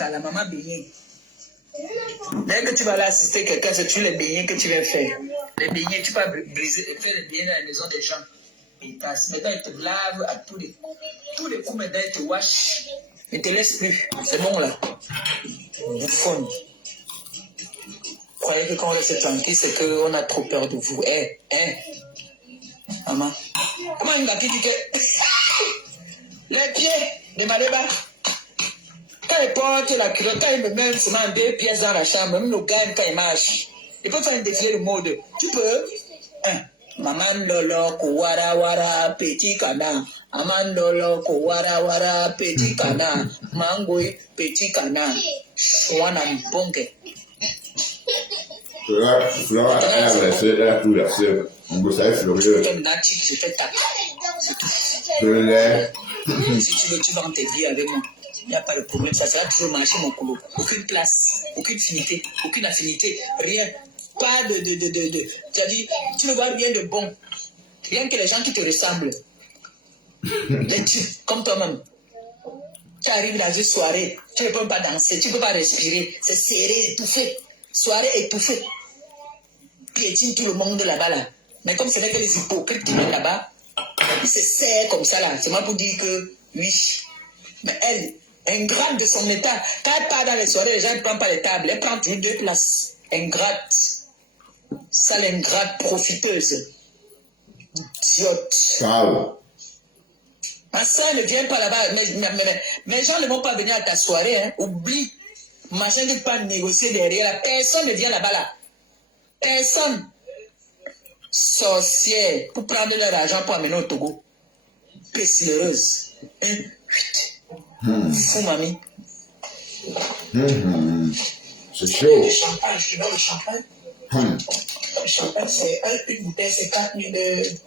Quand la maman baignait. Dès que tu vas aller assister quelqu'un, c'est tu les beignets que tu viens faire. Les beignets, tu vas briser, faire les beignets dans la maison des gens. Et maintenant, ils te lavent à tous les coups, maintenant, ils te washent. Ils ne te laissent plus. C'est bon, là. Bouffon. Vous croyez que quand on laisse tranquille, c'est qu'on a trop peur de vous. Maman. Comment il m'a dit que... Les pieds de Maléba. Quand il porte la culotte, quand il me met seulement 2 pièces dans la chambre, même le gars, quand il marche, il peut faire un défilé de mode. Tu peux? Maman lolo ko wara wara petit canard. Maman lolo ko wara wara petit canard. Mango petit canard. Wana mbonge. Flora, elle a tout laissé. On peut savoir Florieux. Comme Nachi, je fais ta. Si tu veux, tu vas en t'aider avec moi. Il n'y a pas de problème. Ça sera toujours marcher mon couloir. Aucune place, aucune finité, aucune affinité, rien. Pas de. Tu as dit, tu ne vois rien de bon. Rien que les gens qui te ressemblent. Les types, comme toi-même. Tu arrives dans une soirée, tu ne peux pas danser, tu ne peux pas respirer. C'est serré, étouffé. Soirée étouffée. Piétine tout le monde là-bas là. Mais comme ce n'est que les hypocrites qui viennent là-bas, ils se serrent comme ça là. C'est moi pour dire que oui. Mais elle, ingrate de son état. Quand elle part dans les soirées, les gens ne prennent pas les tables. Elle prend toujours 2 places. Ingrate. Sale ingrate profiteuse. Idiote. Ma soeur ne vient pas là-bas. Mais les gens ne vont pas venir à ta soirée. Hein. Oublie. Machin ne peut pas négocier derrière. Là. Personne ne vient là-bas là. Personne. Sorcière. Pour prendre leur argent pour amener au Togo. Pécileuse. Fou, mamie. C'est chaud. Le champagne, tu veux le champagne? Le champagne, c'est une bouteille, c'est 4000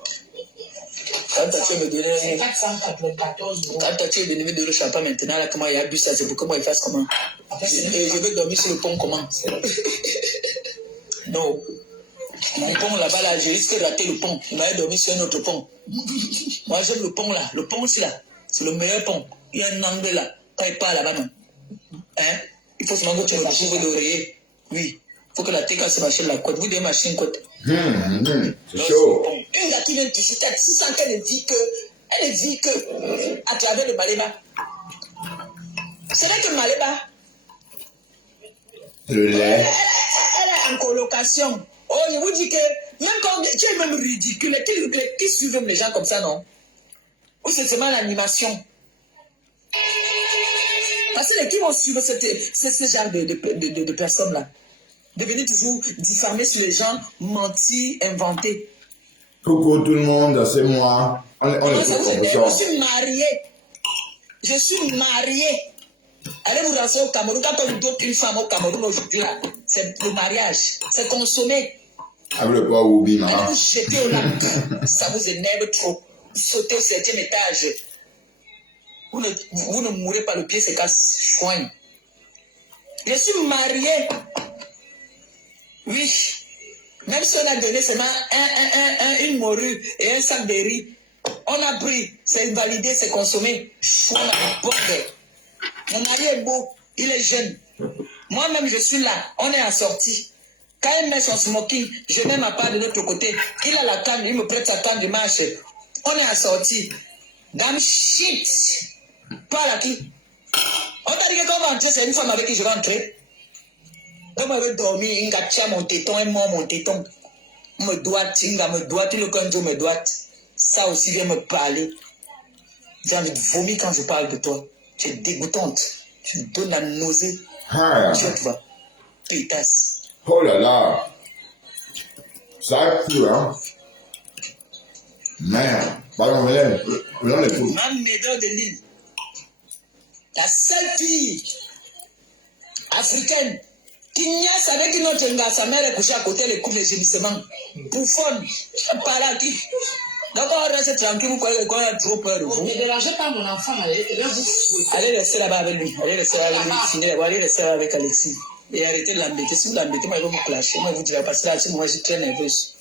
Quand tu me donnes... C'est 494 €. Quand tu me donnes le champagne maintenant, là, comment il a bu ça? C'est pour que moi il fasse comment? Je veux dormir sur le pont, comment? Non. Mon pont là-bas, là, je risque de rater le pont. Il m'avait dormi sur un autre pont. Moi, j'aime le pont là. Le pont aussi là. C'est le meilleur pont. Il y a un angle là. Quand il part là-bas, non. Hein? Il faut seulement que tu me trouves l'oreiller. Oui. Il faut que la TK se machine la côte. Vous devez machine côte. C'est chaud. Une gars qui vient de citer, tu sens qu'elle dit que, à travers le Maléba. Ce n'est que Maléba. Le lait. Elle est en colocation. Oh, je vous dis que, même quand tu es même ridicule, qui suivent les gens comme ça, non? Ou c'est seulement l'animation? Parce que qui vont suivre ce genre de personnes-là? Devenir toujours diffamer sur les gens, mentir, inventer. Coucou tout le monde, c'est moi. Je suis mariée. Je suis mariée. Allez vous danser au Cameroun. Quand on doit une femme au Cameroun aujourd'hui, là, c'est le mariage. C'est consommé. Avec le poids Oubi, maman. Allez vous jeter au lac. Ça vous énerve trop. Vous sautez au 7e étage. Vous ne mourrez pas, le pied se casse. Choigne. Je suis mariée. Oui. Même si on a donné seulement une morue et un sac de riz, on a pris, c'est validé, c'est consommé. Mon mari est beau, il est jeune. Moi-même, je suis là, on est assortis. Quand il met son smoking, je mets ma part de l'autre côté. Il a la canne, il me prête sa canne de marche. On est assortis. Damn shit. Toi là qui? On t'a dit que quand on va entrer, c'est une femme avec qui je vais entrer. Donc, moi, je vais dormir, il va tirer mon téton, et moi, mon téton. Me doite, il va me doite, le canjo me doite. Ça aussi vient me parler. J'ai envie de vomir quand je parle de toi. Tu es dégoûtante. Tu me donnes la nausée. Tu vois. Pétasse. Oh là là. Ça a plu, hein. Merde. Pardon, venez les fous. Ma médaille de l'île. La seule fille africaine qui niaise avec une autre gars, sa mère est couchée à côté, les coups de gémissement. Bouffonne. Pas là qui. Donc on reste tranquille, vous croyez qu'on a trop peur de vous. Ne dérangez pas mon enfant, allez rester là-bas avec lui. Allez rester là avec lui. Finir là-bas, allez rester là avec Alexis. Et arrêtez de l'embêter. Si vous l'embêtez, moi je vais vous clasher. Moi je vous dirai parce que là, moi je suis très nerveuse.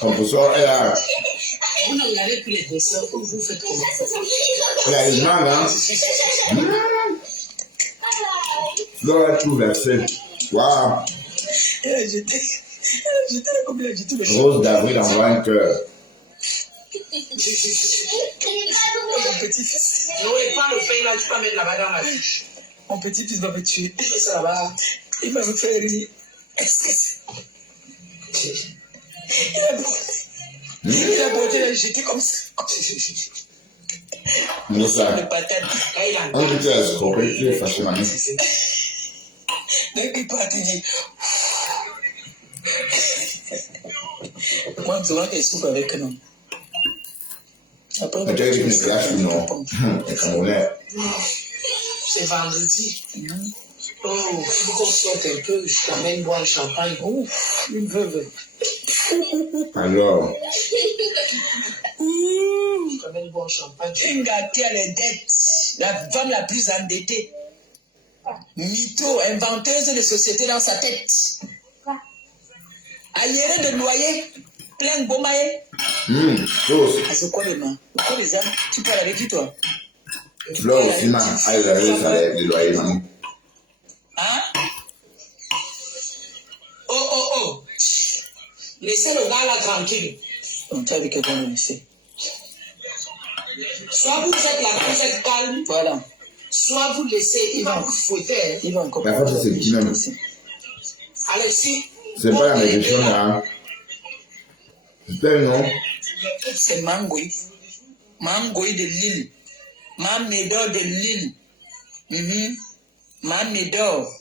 On peut sortir là. Vous ne regardez plus les dessins, vous faites comment? Il y a une langue, hein? Là, tout versé. Waouh! J'étais là comme il a dit tout le chien. Rose d'avril envoie un cœur. Mon petit-fils. Non, pas le pain là, tu peux mettre là-bas dans la bouche. Mon petit-fils va me tuer. C'est là-bas. Il va me faire rire. Il a porté la jeter comme ça. Moussa. Le patate. Un petit escroquet qui est fâché maintenant. Dès qu'il part, il dit. Moi, souvent, il souffre avec un homme. Après, Mais tu as dit que tu caches, non? C'est Camerounais. C'est vendredi. Oh, il faut qu'on sorte un peu. Je t'amène boire un champagne. Oh, une veuve. Alors, Je t'amène boire un champagne. Une gâtée à les dettes. La femme la plus endettée. Mytho, inventeuse de société dans sa tête. Ailleurs de loyer. Plein de bomaye. tous. Ah, c'est quoi les mains? C'est quoi les âmes? Tu parles avec qui, toi? Fleur aussi, man. Ah, ils avaient le salaire, les loyers, man. Hein? Oh. Laissez le gars là tranquille. On t'a avec quelqu'un au lycée. Soit vous êtes là, vous êtes calme. Voilà. Soit vous laissez, il va vous fouetter. Il va encore. La force, c'est qui même? Allez, si. C'est pas la méditation, là. C'est un nom. C'est Mangoï. Mangoï de Lille. Mamédor de Lille. Mamédor.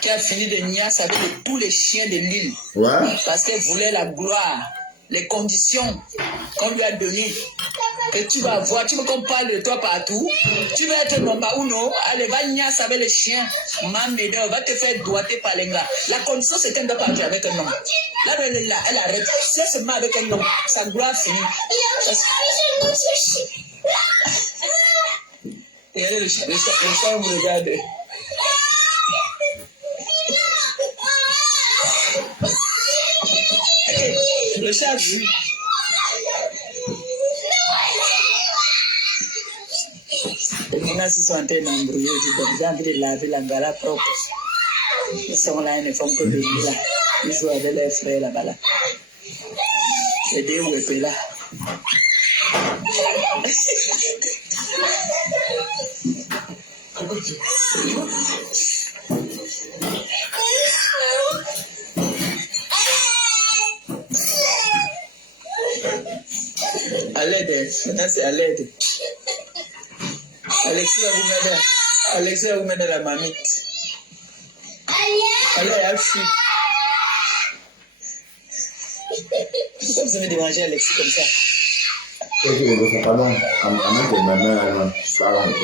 Qui a fini de niasse avec tous les chiens de Lille. Ouais. Parce qu'elle voulait la gloire. Les conditions qu'on lui a données. Que tu vas voir, tu veux qu'on parle de toi partout. Tu veux être nomba ou non. Allez, va niasse avec les chiens. Mamédor va te faire doigter par les gars. La condition, c'est qu'elle ne doit pas partir avec un homme. Là, elle arrête. Si elle se met avec un homme, sa gloire finit. Regardez le chat me regarde. Le chat vu. Les gens sont en train d'embrouiller. Ils ont envie de laver la gala propre. Ils sont là, ils ne font que de là. Ils jouent avec leurs frères là-bas. Là. C'est des wépés là. À l'aide, maintenant c'est à l'aide. Alexis va vous mettre à la mamite. Alors, il y a fui. Pourquoi vous avez dérangé Alexis comme ça? Qu'est-ce que vous faites? Pardon. Amène tes mamans là, non. Pardon.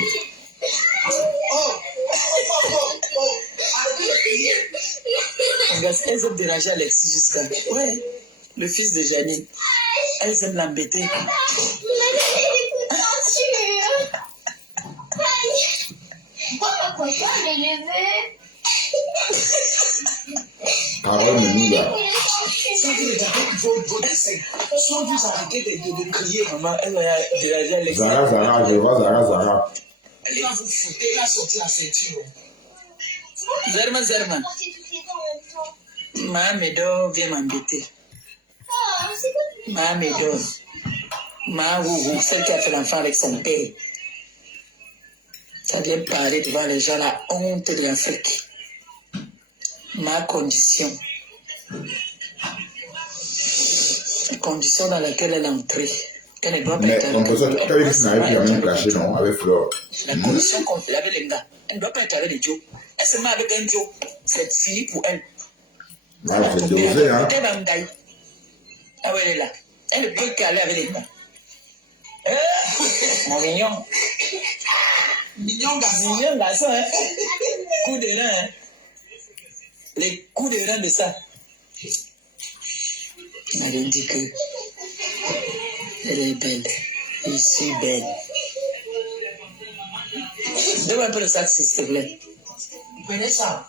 Elles aiment déranger Alexis jusqu'à. Ouais, le fils de Janine. Elles aiment l'embêter. Parole de nous là. Si vous regardez vos dessins, soit vous arrêtez de crier. Maman, elle va déranger Alexis. Zara, je vois Zara. Elle va vous foutre, elle va sortir la ceinture. Zerma. Mamédor vient m'embêter. Mamédor. Mahourou, celle qui a fait l'enfant avec son père. Ça vient parler devant les gens la honte de l'Afrique. Ma condition. La condition dans laquelle elle est entrée. Qu'elle ne doit pas être Mais on peut ça, tu as vu que tu n'avais plus jamais clashé, non, avec Fleur. La condition qu'on fait avec les gars. Elle ne doit pas être avec les Joe. Elle se met avec un Joe. C'est fini pour elle. Voilà, c'est dosé, hein. Ah ouais, elle est là. Elle ne peut qu'aller avec les gars. Mon mignon. Mignon garçon. Mignon garçon, hein. Coup de rein, hein. Les coups de rein de ça. On avait dit que elle est belle. Je suis belle. Donne un peu le sac, s'il te plaît. Vous prenez ça.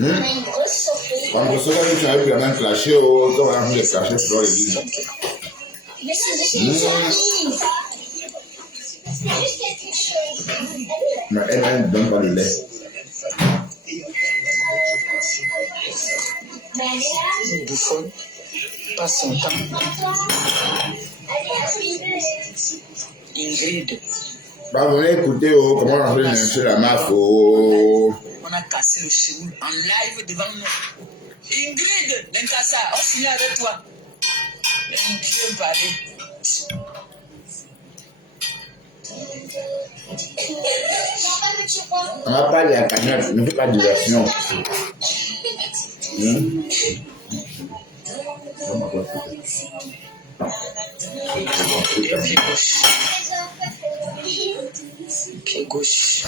On a une grosse surprise. Quand vous savez que tu avais vraiment clashé, oh, quand on a fait clasher sur l'église. Mais c'est juste une surprise. C'est juste quelque chose. Mais elle ne donne pas le lait. Mais elle est là. Une bouffonne. Pas son temps. Ingrid. Bah, venez écouter, oh, comment on a fait lyncher la maf, oh. On a cassé le chéroul en live devant nous. Ingrid, Nenkassa, on finit avec toi. Bien parlé. On n'a pas les cagnottes, ne fais pas de diversion. Pied gauche. Pied gauche.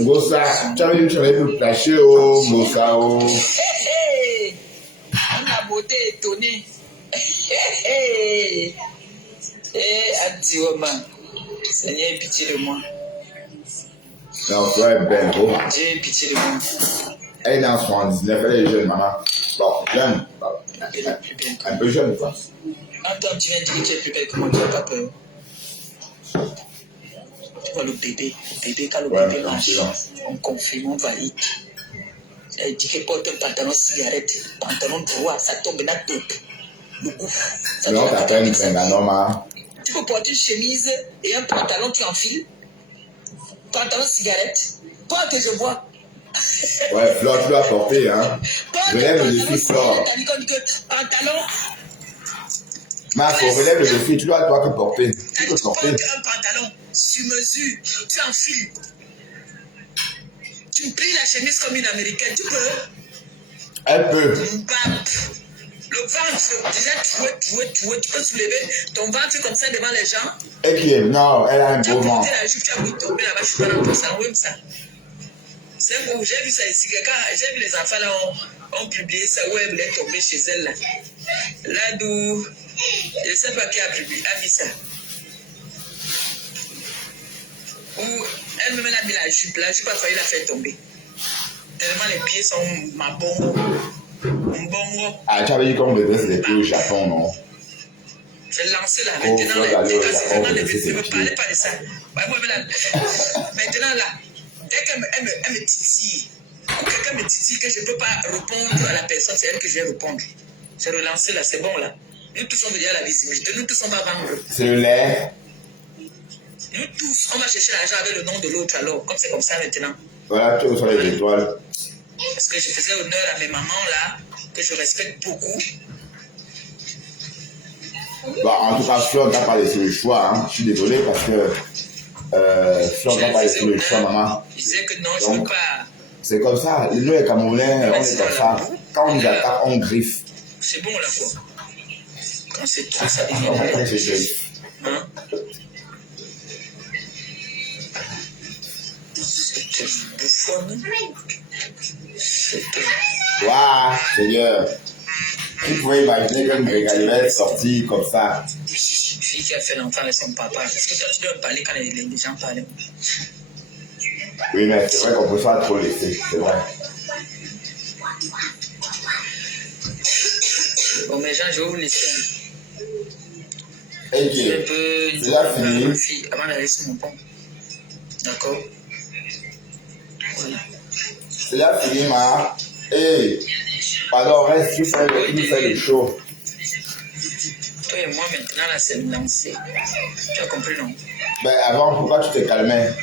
Gossa, tu avais dit que tu avais pu clasher, oh, Gossa, oh. Hey, on a beauté étonnée. Hey, Anti-Woman. Seigneur, aie pitié de moi. Non, toi, elle est belle, oh. Dieu, aie pitié de moi. Elle est dans 79, elle est jeune, maman. Bon, jeune. Elle est plus belle que Un peu jeune, quoi. Attends, tu viens de dire que tu es plus belle que moi, tu n'as pas peur. Tu vois le bébé, quand le bébé marche, on confirme, on valide. Elle dit qu'elle porte un pantalon cigarette, pantalon droit, ça tombe dans tout. Le ouf. Mais on t'appelle une Grendanoma. Tu peux porter une chemise et un pantalon qui enfile. Pantalon cigarette. Toi que je vois. Ouais, Flore, tu dois porter, hein. Relève le défi, Flore. Pantalon. Ma, faut relève le défi, tu dois que porter. Tu peux Tu porter. portes un pantalon sur mesure, tu enfiles. Tu plies la chemise comme une américaine, tu peux. Elle peut. Le ventre, déjà tu peux soulever ton ventre comme ça devant les gens. Et qui est, non, elle a un Tu as beau ventre. porté la jupe, tu as voulu tomber là-bas, je suis pas dans ton salon, oui, ça. C'est bon, j'ai vu ça ici, j'ai vu les enfants là, ont publié ça, où elle voulait tomber chez elle là. Là d'où, je ne sais pas qui a mis ça. Où elle-même a mis la jupe a failli la faire tomber. Tellement les pieds sont mabongo. Ah, tu avais dit qu'on devait se déplacer au Japon, non? J'ai lancé là, Oh, maintenant, faut aller au Japon, c'est vraiment c'est ne me pieds. parlez pas de ça. Ouais, moi, maintenant là, dès qu'elle me titille, ou quelqu'un me titille que je ne peux pas répondre à la personne, c'est elle que je vais répondre. J'ai relancé là, c'est bon là. Nous tous, on veut dire la visibilité, nous tous, on va vendre. C'est le lait. Nous tous, on va chercher l'argent avec le nom de l'autre alors, comme c'est comme ça maintenant. Voilà, tu reçois les étoiles. Parce que je faisais honneur à mes mamans là, que je respecte beaucoup. Bon, en tout cas, Flore n'a pas laissé le choix, hein. Je suis désolé parce que Flore n'a pas laissé le choix, maman. Je disais que non, je ne veux pas. C'est comme ça. Nous, les Camerounais, on est comme ça. Quand on nous attaque, on griffe. C'est bon là quoi. Quand c'est trop, ça devient. C'est griffe. Hein? C'était bouffonne. C'était. Waouh, Seigneur. Tu pouvais imaginer qu'elle me regardait sortir comme ça. Une fille qui a fait l'enfant avec son papa. Est-ce que toi tu dois parler quand les gens parlent? Oui, mais c'est vrai qu'on peut pas trop laisser. C'est vrai. Bon, mes gens, je vais vous laisser. Et Un qui peu c'est là fini. fille avant d'aller sur mon pont. D'accord? Voilà. C'est là fini, ma. Hey, pardon, reste, tu fais le show. Toi et moi, maintenant, là, c'est lancé. Tu as compris, non? Ben, avant, pourquoi tu te calmais?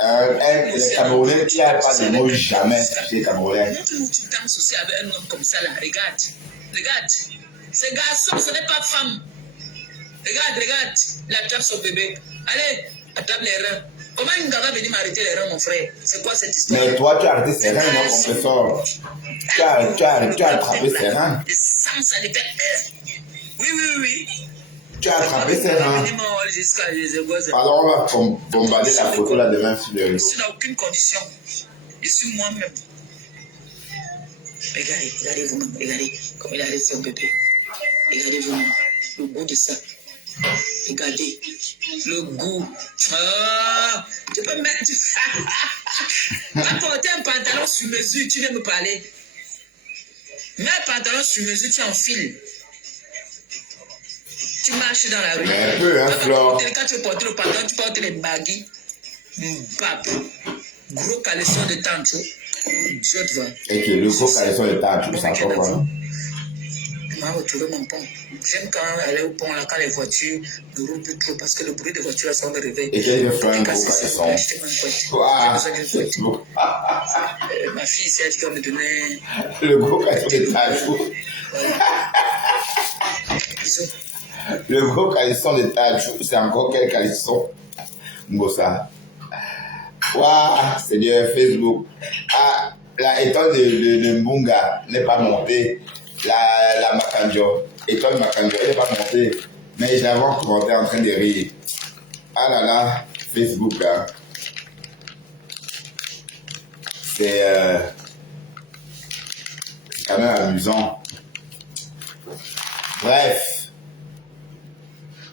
Les Camerounais, il n'y a pas de mots jamais chez les Camerounais. Montre-nous, tu danses aussi avec un homme comme ça, là. Regarde. Regarde. Ce garçon, ce n'est pas femme. Regarde. Il attrape son bébé. Allez, attrape les reins. Comment une gars va venir m'arrêter les reins, mon frère? C'est quoi cette histoire? Mais toi, tu as arrêté ses reins, non, professeur? Tu as attrapé ses reins. Le sang, ça les fait. Oui. Tu as attrapé ses reins. Alors, on va bombarder la photo là demain sur le réseau. Je suis dans aucune condition. Je suis moi-même. Regardez-vous, regardez comme il a laissé son bébé. Regardez-vous le goût de ça. Regardez, le goût. Ah, tu peux mettre... Va porter un pantalon sur mesure, tu viens me parler. Mets un pantalon sur mesure, tu enfiles. Tu marches dans la rue. Mais un peu, hein, Flore. Quand tu portes le pantalon, tu portes les baguilles. Bap. Gros caleçon de tancho. Dieu te va. Et que le gros caleçon de tancho, ça fait quoi? Je m'en retrouvé mon pont. J'aime quand aller au pont, là, quand les voitures ne roulent plus trop, parce que le bruit des voitures, là, ça me réveille. Et qu'elle veut faire un gros caleçon. Waouh! Facebook. Ma fille, c'est elle qui va me donner... Le gros caleçon de tancho. Bisous. Le gros caleçon de tancho, c'est encore quel caleçon? Mbossa. Waouh, c'est du Facebook. Ah, la étoile de Mbunga n'est pas montée. La Makanjo, étoile Makanjo, elle n'est pas montée. Mais j'avais un commentaire en train de rire. Ah là là, Facebook là. C'est quand même amusant. Bref.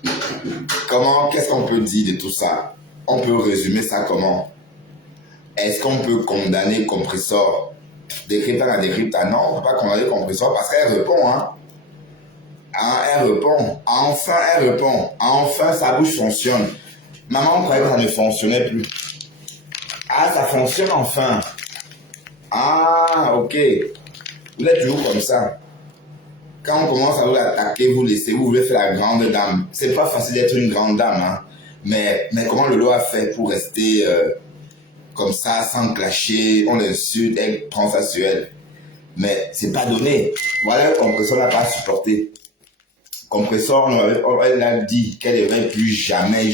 Qu'est-ce qu'on peut dire de tout ça? On peut résumer ça comment? Est-ce qu'on peut condamner Compressor? Décryptant la décryptant? Non, on ne peut pas condamner Compressor parce qu'elle répond, hein. Elle répond. Enfin, elle répond. Enfin, sa bouche fonctionne. Maman, on croyait que ça ne fonctionnait plus. Ah, ça fonctionne enfin. Ah, ok. Vous êtes toujours comme ça. Quand on commence à vous attaquer, vous laissez, vous voulez faire la grande dame. C'est pas facile d'être une grande dame, hein. Mais comment Lolo a fait pour rester comme ça, sans clasher, on l'insulte, elle prend ça sur elle. Mais c'est pas donné. Voilà, Compressor n'a pas supporté. Compressor, elle a dit qu'elle ne va plus jamais.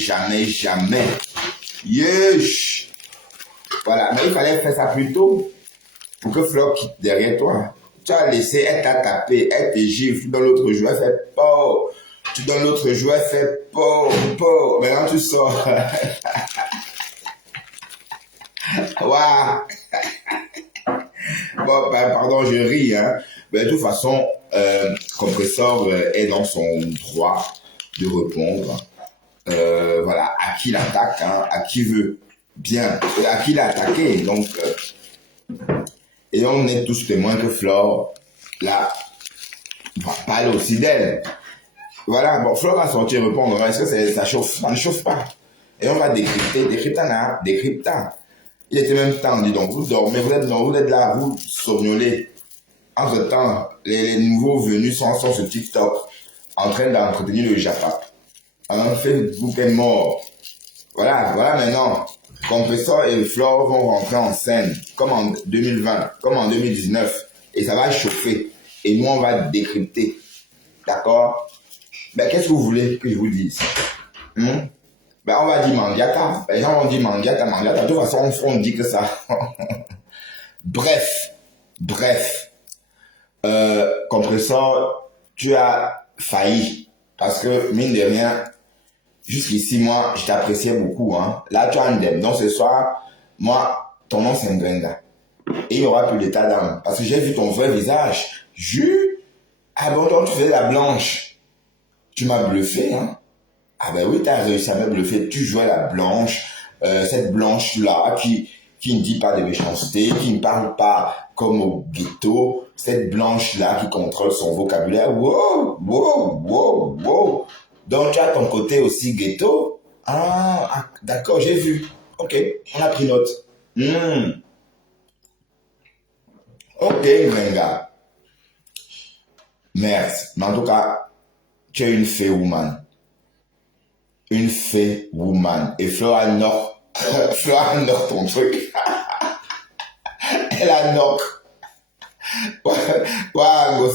Yesh. Voilà, mais il fallait faire ça plus tôt pour que Flore quitte derrière toi. Tu as laissé, elle t'a tapé, elle te gifle, tu donnes l'autre joueur, elle fait po. Tu donnes l'autre joueur, elle fait po. Maintenant tu sors. Waouh. Bon, pardon, je ris, hein. Mais de toute façon, Compressor est dans son droit de répondre. Voilà, à qui l'attaque, hein, à qui veut bien, à qui l'a attaqué. Donc, et on est tous témoins que Flore, là, parle aussi d'elle. Voilà, bon, Flore va sortir répondre. Est-ce que ça chauffe? Ça ne chauffe pas. Et on va décryptant. Il était même temps, dis donc, vous dormez, vous êtes là, vous somnolez. Entre-temps, les nouveaux venus sont sur TikTok, en train d'entretenir le Japap. Facebook est mort. Voilà maintenant. Compressor et Flore vont rentrer en scène, comme en 2020, comme en 2019. Et ça va chauffer. Et nous, on va décrypter. D'accord? Ben, qu'est-ce que vous voulez que je vous dise? Ben, on va dire Mandiata. Les gens vont dire Mandiata. De toute façon, on dit que ça. Bref. Compressor, tu as failli. Parce que, mine de rien, jusqu'ici, moi, je t'appréciais beaucoup. Hein. Là, tu as un dème. Donc, ce soir, moi, ton nom, c'est Ngwenga. Et il n'y aura plus d'état d'âme. Parce que j'ai vu ton vrai visage. Ah bon, donc tu faisais la blanche. Tu m'as bluffé, hein. Ah ben oui, tu as réussi à me bluffer. Tu jouais la blanche. Cette blanche-là qui ne dit pas de méchanceté, qui ne parle pas comme au ghetto. Cette blanche-là qui contrôle son vocabulaire. Wow. Donc, tu as ton côté aussi ghetto. Ah d'accord, j'ai vu. Ok, on a pris note. Ok, Ngwenga. Merci. Mais en tout cas, tu es une fée woman. Une fée woman. Et Flore a knock ton truc. Elle a knock. Ouais,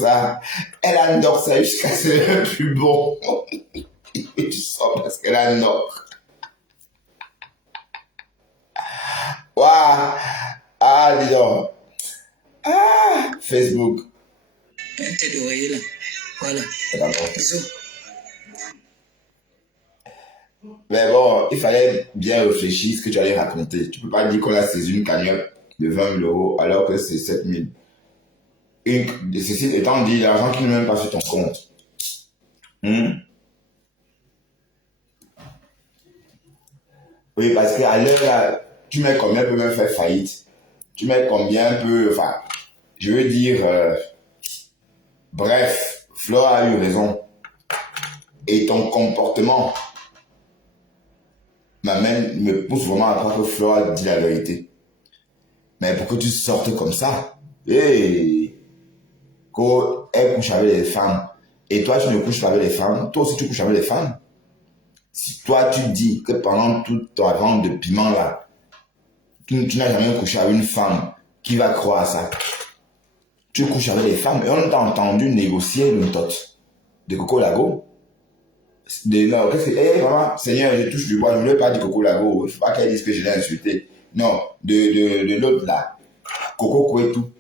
ça. Elle a knock ça jusqu'à ce que c'est le plus bon. Et tu sens parce qu'elle a knock. Waouh. Ah, dis donc. Ah, Facebook. Un tête d'oreiller là. Voilà. Bisous. Mais bon, il fallait bien réfléchir ce que tu allais raconter. Tu peux pas dire qu'on a saisi une cagnotte de 20 000 € alors que c'est 7 000. Ceci étant dit, l'argent qui n'est même pas sur ton compte. Oui, parce qu'à l'heure, là, tu mets combien peut même faire faillite? Tu mets combien peut... Enfin, je veux dire... bref, Flore a eu raison. Et ton comportement m'amène, me pousse vraiment à croire que Flore a dit la vérité. Mais pour que tu sortes comme ça, hey, qu'elle couche avec les femmes, et toi tu ne couches pas avec les femmes, toi aussi tu couches avec les femmes. Si toi tu dis que pendant toute ta vente de piment là, tu n'as jamais couché avec une femme, qui va croire à ça? Tu couches avec les femmes, et on t'a entendu négocier le tot de Coco Lago. Non, qu'est-ce que, maman, Seigneur, je touche du bois, je ne veux pas du Coco Lago, il ne faut pas qu'elle dise que je l'ai insulté. Non, de l'autre là, Coco Kouetou.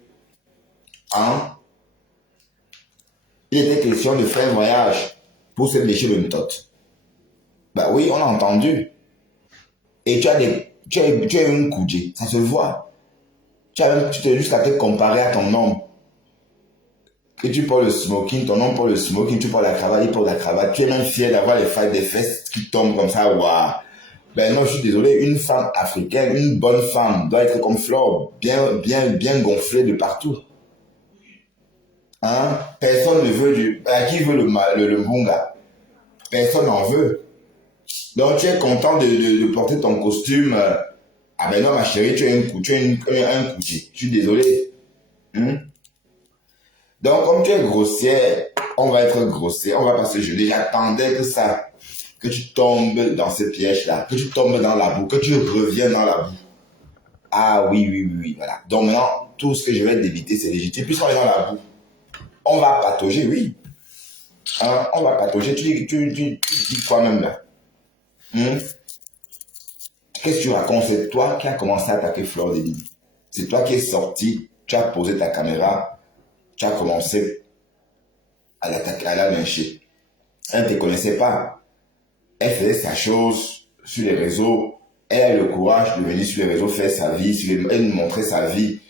Hein? Il était question de faire un voyage pour se lécher le tot. Bah oui, on a entendu. Et tu as une coudée, ça se voit. Tu t'es juste à te comparer à ton homme. Que tu portes le smoking, ton homme porte le smoking, tu portes la cravate, il porte la cravate. Tu es même fier d'avoir des fesses qui tombent comme ça, waouh. Ben non, je suis désolé, une femme africaine, une bonne femme doit être comme Flore, bien gonflée de partout. Hein? Personne ne veut à qui veut le bunga? Personne n'en veut. Donc tu es content de porter ton costume. Ah ben non, ma chérie, tu as un coutil. Je suis désolé. Donc comme tu es grossière, on va être grossière, on va pas se geler. J'attendais que ça, que tu tombes dans ce piège-là, que tu tombes dans la boue, que tu reviennes dans la boue. Ah oui, voilà. Donc maintenant, tout ce que je vais t'éviter, c'est légitime. Puisqu'on est dans la boue, on va patauger, oui. Hein, on va patauger. Tu dis quoi même là? Qu'est-ce que tu racontes? C'est toi qui as commencé à attaquer Flore Delis. C'est toi qui es sorti, tu as posé ta caméra, tu as commencé à l'attaquer, à la lyncher. Elle ne te connaissait pas. Elle faisait sa chose sur les réseaux. Elle a le courage de venir sur les réseaux faire sa vie, elle montrait sa vie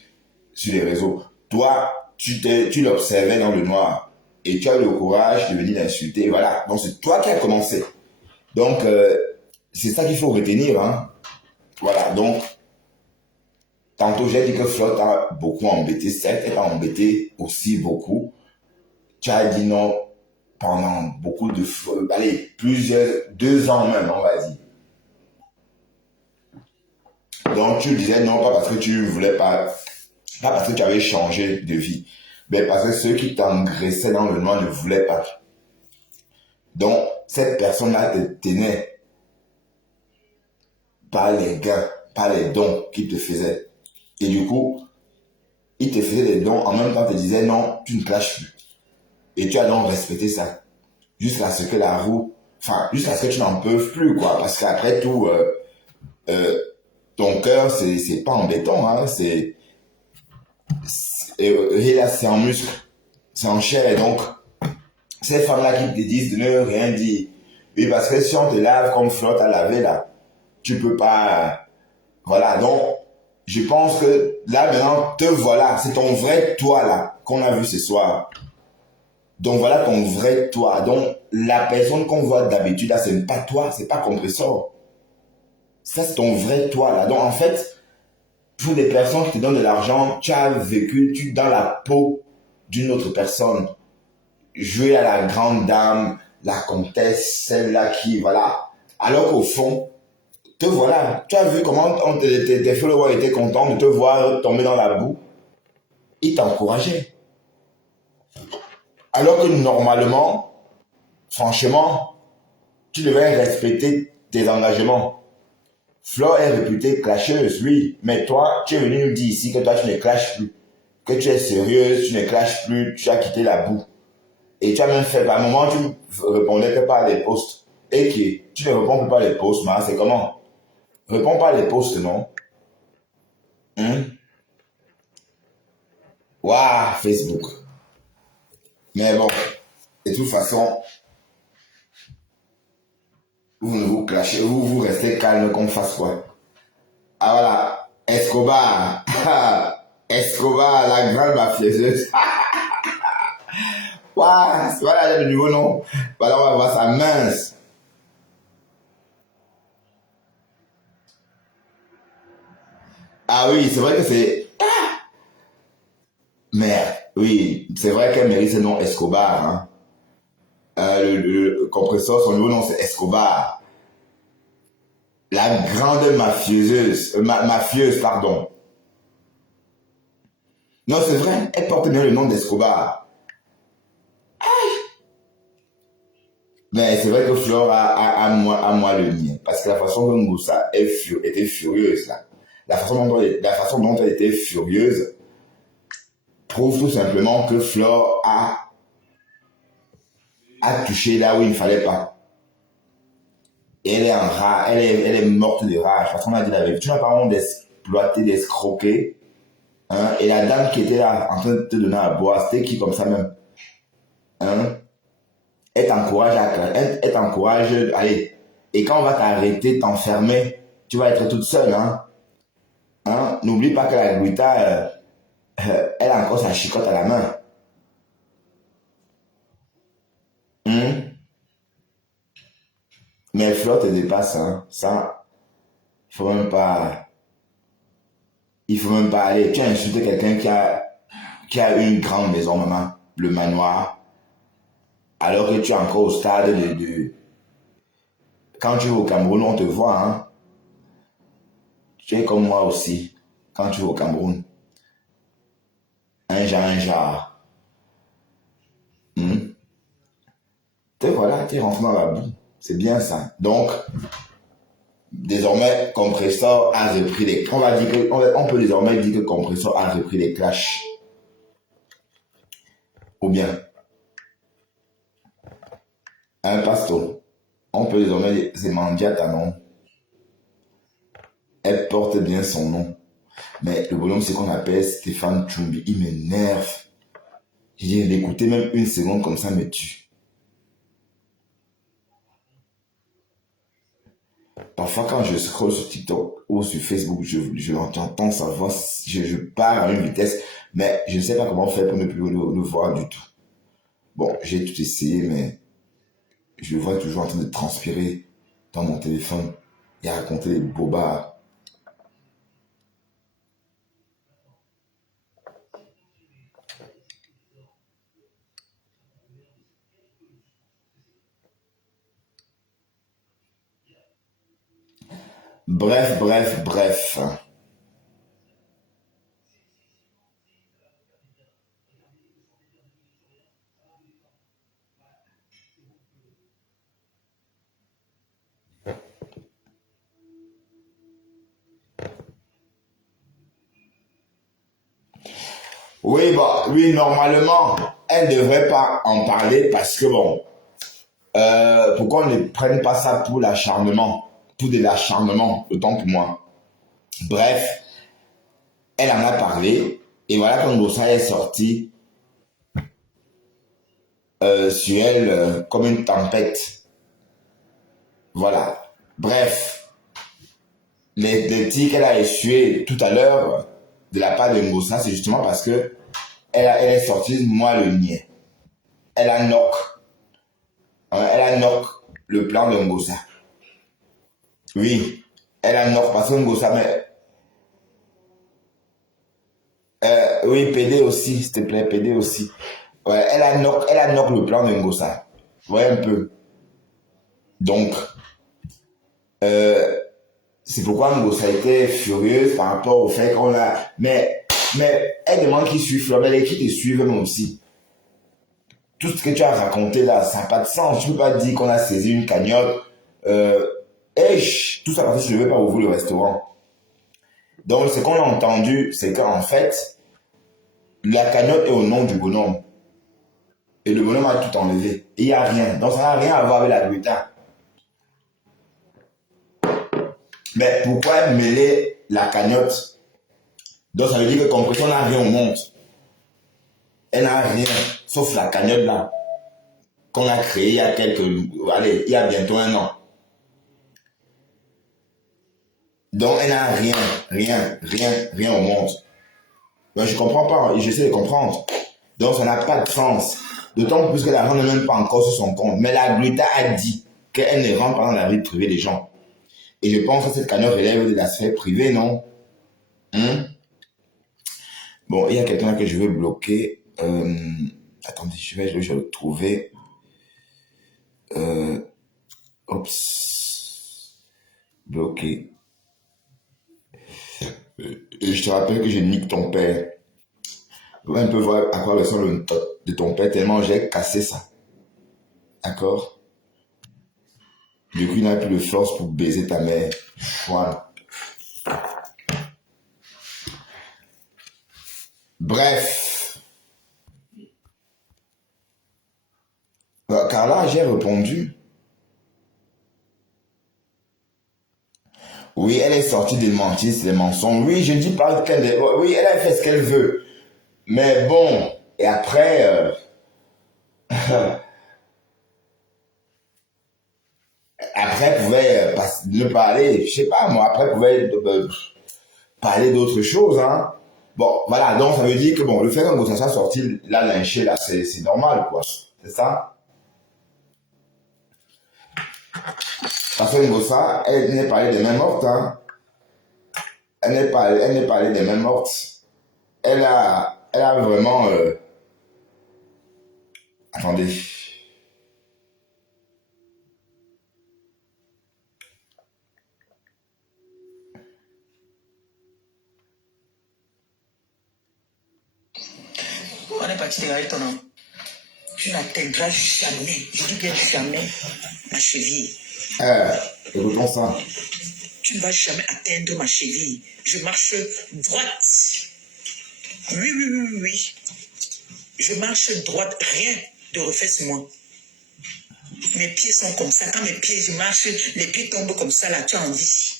sur les réseaux. Toi, tu l'observais dans le noir et tu as le courage de venir l'insulter. Voilà. Donc c'est toi qui as commencé. Donc c'est ça qu'il faut retenir. Hein. Voilà. Donc tantôt j'ai dit que Flore t'a beaucoup embêté. Certes, elle t'a embêté aussi beaucoup. Tu as dit non pendant beaucoup de fois. Allez, 2 ans même, on va dire. Donc tu disais non, pas parce que tu voulais pas parce que tu avais changé de vie, mais parce que ceux qui t'engraissaient dans le noir ne voulaient pas. Donc cette personne-là te tenait par les gains, par les dons qu'il te faisait. Et du coup, il te faisait des dons, en même temps te disait non, tu ne clashes plus. Et tu as donc respecté ça. Jusqu'à ce que la roue, jusqu'à ce que tu n'en peux plus, quoi. Parce qu'après tout, ton cœur, c'est pas en béton, hein, et là, c'est en muscle, c'est en chair. Donc, ces femmes-là qui te disent de ne rien dire. Oui, parce que si on te lave comme Flore à laver, là, tu peux pas. Voilà, donc, je pense que là, maintenant, te voilà. C'est ton vrai toi, là, qu'on a vu ce soir. Donc, voilà ton vrai toi. Donc, la personne qu'on voit d'habitude, là, c'est pas toi, c'est pas Compressor. Ça, c'est ton vrai toi, là. Donc, en fait, pour des personnes qui te donnent de l'argent, tu as vécu dans la peau d'une autre personne. Jouer à la grande dame, la comtesse, celle-là qui, voilà. Alors qu'au fond, te voilà. Tu as vu comment tes followers étaient contents de te voir tomber dans la boue. Ils t'encourageaient. Alors que normalement, franchement, tu devrais respecter tes engagements. Flore est réputée clasheuse, oui, mais toi, tu es venu nous dire ici que toi, tu ne clashes plus, que tu es sérieuse, tu ne clashes plus, tu as quitté la boue. Et tu as même fait, à un moment, tu répondais que par les posts. Et que tu ne réponds plus par les posts, mais c'est comment? Réponds pas les posts, non? Waouh, Facebook. Mais bon, de toute façon, vous ne vous clashez, vous restez calme qu'on fasse quoi? Ah voilà, Escobar. Escobar, la grande mafieuse. Waouh, voilà le nouveau nom. Voilà, on va voir ça mince. Ah oui, c'est vrai que c'est... Mais oui, c'est vrai qu'elle mérite ce nom Escobar. Hein. Le compresseur, son nouveau nom c'est Escobar. La grande mafieuse, pardon. Non, c'est vrai, elle porte bien le nom d'Escobar. Mais c'est vrai que Flore a moi le mien. Parce que la façon dont Moussa était furieuse, là. La façon dont elle était furieuse prouve tout simplement que Flore a touché là où il ne fallait pas. Et elle est en rage, elle est morte de rage. Parce qu'on a dit la vérité. Tu n'as pas honte d'exploiter, d'escroquer. Hein? Et la dame qui était là en train de te donner à boire, c'était qui comme ça même? Hein? Elle t'encourage, allez. Et quand on va t'arrêter, t'enfermer, tu vas être toute seule. Hein? Hein? N'oublie pas que la Guita, elle a encore sa chicotte à la main. Mais Flore te dépasse. Hein? Ça, il faut même pas aller. Tu as insulté quelqu'un qui a une grande maison, maman, le manoir. Alors que tu es encore au stade de... Quand tu es au Cameroun, on te voit, hein. Tu es comme moi aussi, quand tu es au Cameroun. Un genre. Et voilà, tu es rentré dans la boue. C'est bien ça. Donc, désormais, Compressor a repris les... On peut désormais dire que Compressor a repris les clashs. Ou bien... Un pasteur, on peut désormais dire c'est Mandiata, non? Elle porte bien son nom. Mais le bonhomme, c'est qu'on appelle Stéphane Tchoumbi. Il m'énerve. Je dis, l'écouter même une seconde comme ça me tue. Parfois, quand je scrolle sur TikTok ou sur Facebook, j'entends sa voix, je pars à une vitesse, mais je ne sais pas comment faire pour ne plus le voir du tout. Bon, j'ai tout essayé, mais je le vois toujours en train de transpirer dans mon téléphone et à raconter des bobards. Bref. Oui, normalement, elle ne devrait pas en parler parce que bon, pourquoi on ne prenne pas ça pour l'acharnement, pour de l'acharnement, autant pour moi. Bref, elle en a parlé, et voilà quand Gossa est sorti sur elle comme une tempête. Voilà. Bref, les tirs qu'elle a essuyés tout à l'heure de la part de Ngossa, c'est justement parce que elle est sortie, moi le niais. Elle a knock le plan de Ngossa. Oui, elle a knock parce que Ngossa, mais... oui, PD aussi, s'il te plaît, PD aussi. Ouais, elle a knock le plan de Ngossa. Ouais, un peu. Donc, c'est pourquoi Ngossa était furieuse par rapport au fait qu'on a... Mais elle demande qui suit Flore, et qui te suivent même aussi. Tout ce que tu as raconté là, ça n'a pas de sens. Tu ne peux pas dire qu'on a saisi une cagnotte. Tout ça parce que je ne veux pas ouvrir le restaurant. Donc, ce qu'on a entendu, c'est qu'en fait, la cagnotte est au nom du bonhomme. Et le bonhomme a tout enlevé. Il n'y a rien. Donc, ça n'a rien à voir avec la Guita. Mais pourquoi mêler la cagnotte? Donc, ça veut dire que Compression n'a rien au monde. Elle n'a rien, sauf la cagnotte là, qu'on a créée il y a il y a bientôt 1 an. Donc, elle n'a rien au monde. Donc, je comprends pas, et j'essaie de comprendre. Donc, ça n'a pas de sens. D'autant plus que l'argent n'est même pas encore sur son compte. Mais la Guita a dit qu'elle ne rentre pas dans la vie privée des gens. Et je pense que cette cagnotte relève de la sphère privée, non? Hein? Bon, il y a quelqu'un que je veux bloquer. Attendez, je vais le trouver. Oups. Bloqué. Et je te rappelle que je nique ton père. On va un peu voir à quoi ressemble de ton père, tellement j'ai cassé ça. D'accord? Du coup, il n'a plus de force pour baiser ta mère. Voilà. Bref. Carla, j'ai répondu. Oui, elle est sortie des mentir, c'est des mensonges. Oui, je dis pas qu'elle... Oui, elle a fait ce qu'elle veut. Mais bon, et après... après, elle pouvait ne parler, je sais pas moi, après, elle pouvait parler d'autres choses, hein. Bon, voilà, donc ça veut dire que bon, le fait qu'un gosse soit sorti, l'a lynché, là, c'est normal, quoi. C'est ça? Parce que Ngossa, elle n'est pas allée des mêmes mortes, hein. Elle n'est pas allée des mêmes mortes. Elle a vraiment... Attendez. On est parti regarder ton homme. Tu n'atteindras jamais, je dis bien jamais, ma cheville. Écoutons ça. Tu ne vas jamais atteindre ma cheville. Je marche droite. Oui. Je marche droite, rien de refait sur moi. Mes pieds sont comme ça. Quand mes pieds, je marche, les pieds tombent comme ça, là, tu as envie.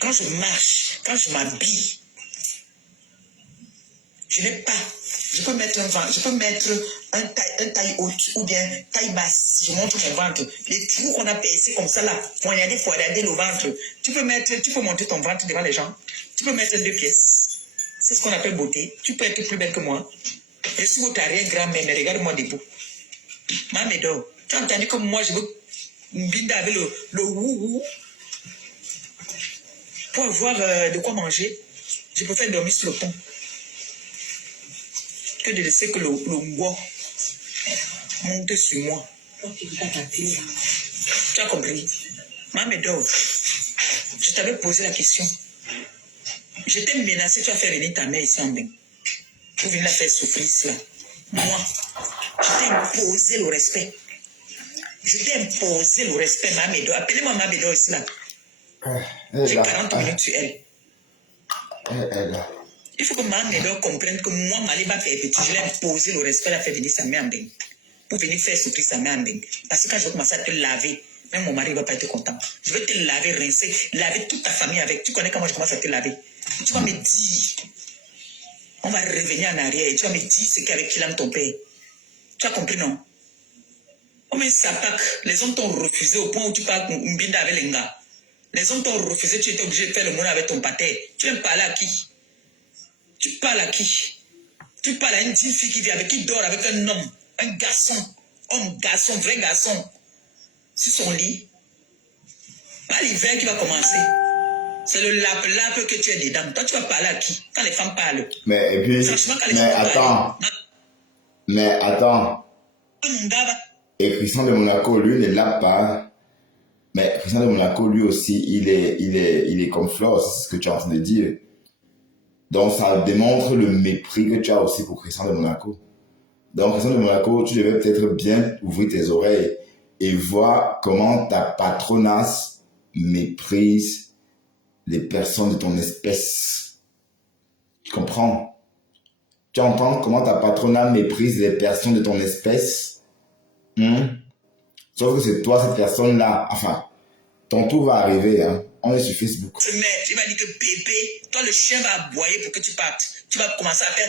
Quand je marche, quand je m'habille, je n'ai pas. Je peux mettre un taille haute ou bien taille basse. Je montre mon ventre. Les trous qu'on a percés comme ça là, poignarder le ventre. Tu peux monter ton ventre devant les gens. Tu peux mettre 2 pièces. C'est ce qu'on appelle beauté. Tu peux être plus belle que moi. Je suis votre arrière-grand-mère, mais regarde-moi debout. Mamédo, tu as entendu comme moi je veux binder avec le wou-wou. Pour avoir de quoi manger, je préfère dormir sur le pont que de laisser que le bois monte sur moi. Tu as compris? Mamédo, je t'avais posé la question. Je t'ai menacé, tu as fait venir ta mère ici en bain. Pour venir la faire souffrir cela. Moi, je t'ai imposé le respect. Mamédo. Appelez-moi Mamédo ici là. J'ai 40 minutes sur elle. Il faut que Mamédo comprenne que moi, Maliba Petit, je l'ai imposé le respect, elle a fait venir sa mère en bain. Pour venir faire souffrir sa mère en bain. Parce que quand je vais commencer à te laver, même mon mari ne va pas être content. Je vais te laver, rincer, laver toute ta famille avec. Tu connais comment je commence à te laver. Tu vas me dire. On va revenir en arrière et tu vas me dire ce qu'avec qui l'aime ton père. Tu as compris, non? Comme un sapac, les hommes t'ont refusé au point où tu parles Mbinda avec les gars. Les hommes t'ont refusé, tu étais obligé de faire le monde avec ton pâté. Tu aimes parler à qui? Tu parles à qui? Tu parles à une petite fille qui vit avec, qui dort avec un homme, un garçon, garçon, vrai garçon, sur son lit. Pas l'hiver qui va commencer. C'est le lap que tu es dedans. Toi, tu vas parler à qui? Quand les femmes parlent. Mais et puis, mais attends. Et Christian de Monaco, lui, ne l'a pas. Mais Christian de Monaco, lui aussi, il est comme Flore, c'est ce que tu es en train de dire. Donc, ça démontre le mépris que tu as aussi pour Christian de Monaco. Donc, Christian de Monaco, tu devais peut-être bien ouvrir tes oreilles et voir comment ta patronasse méprise les personnes de ton espèce. Tu comprends? Tu entends comment ta patronasse méprise les personnes de ton espèce? Sauf que c'est toi, cette personne-là. Enfin, ton tour va arriver, hein. On est sur Facebook. Tu vas dire que bébé, toi le chien va aboyer pour que tu partes. Tu vas commencer à faire...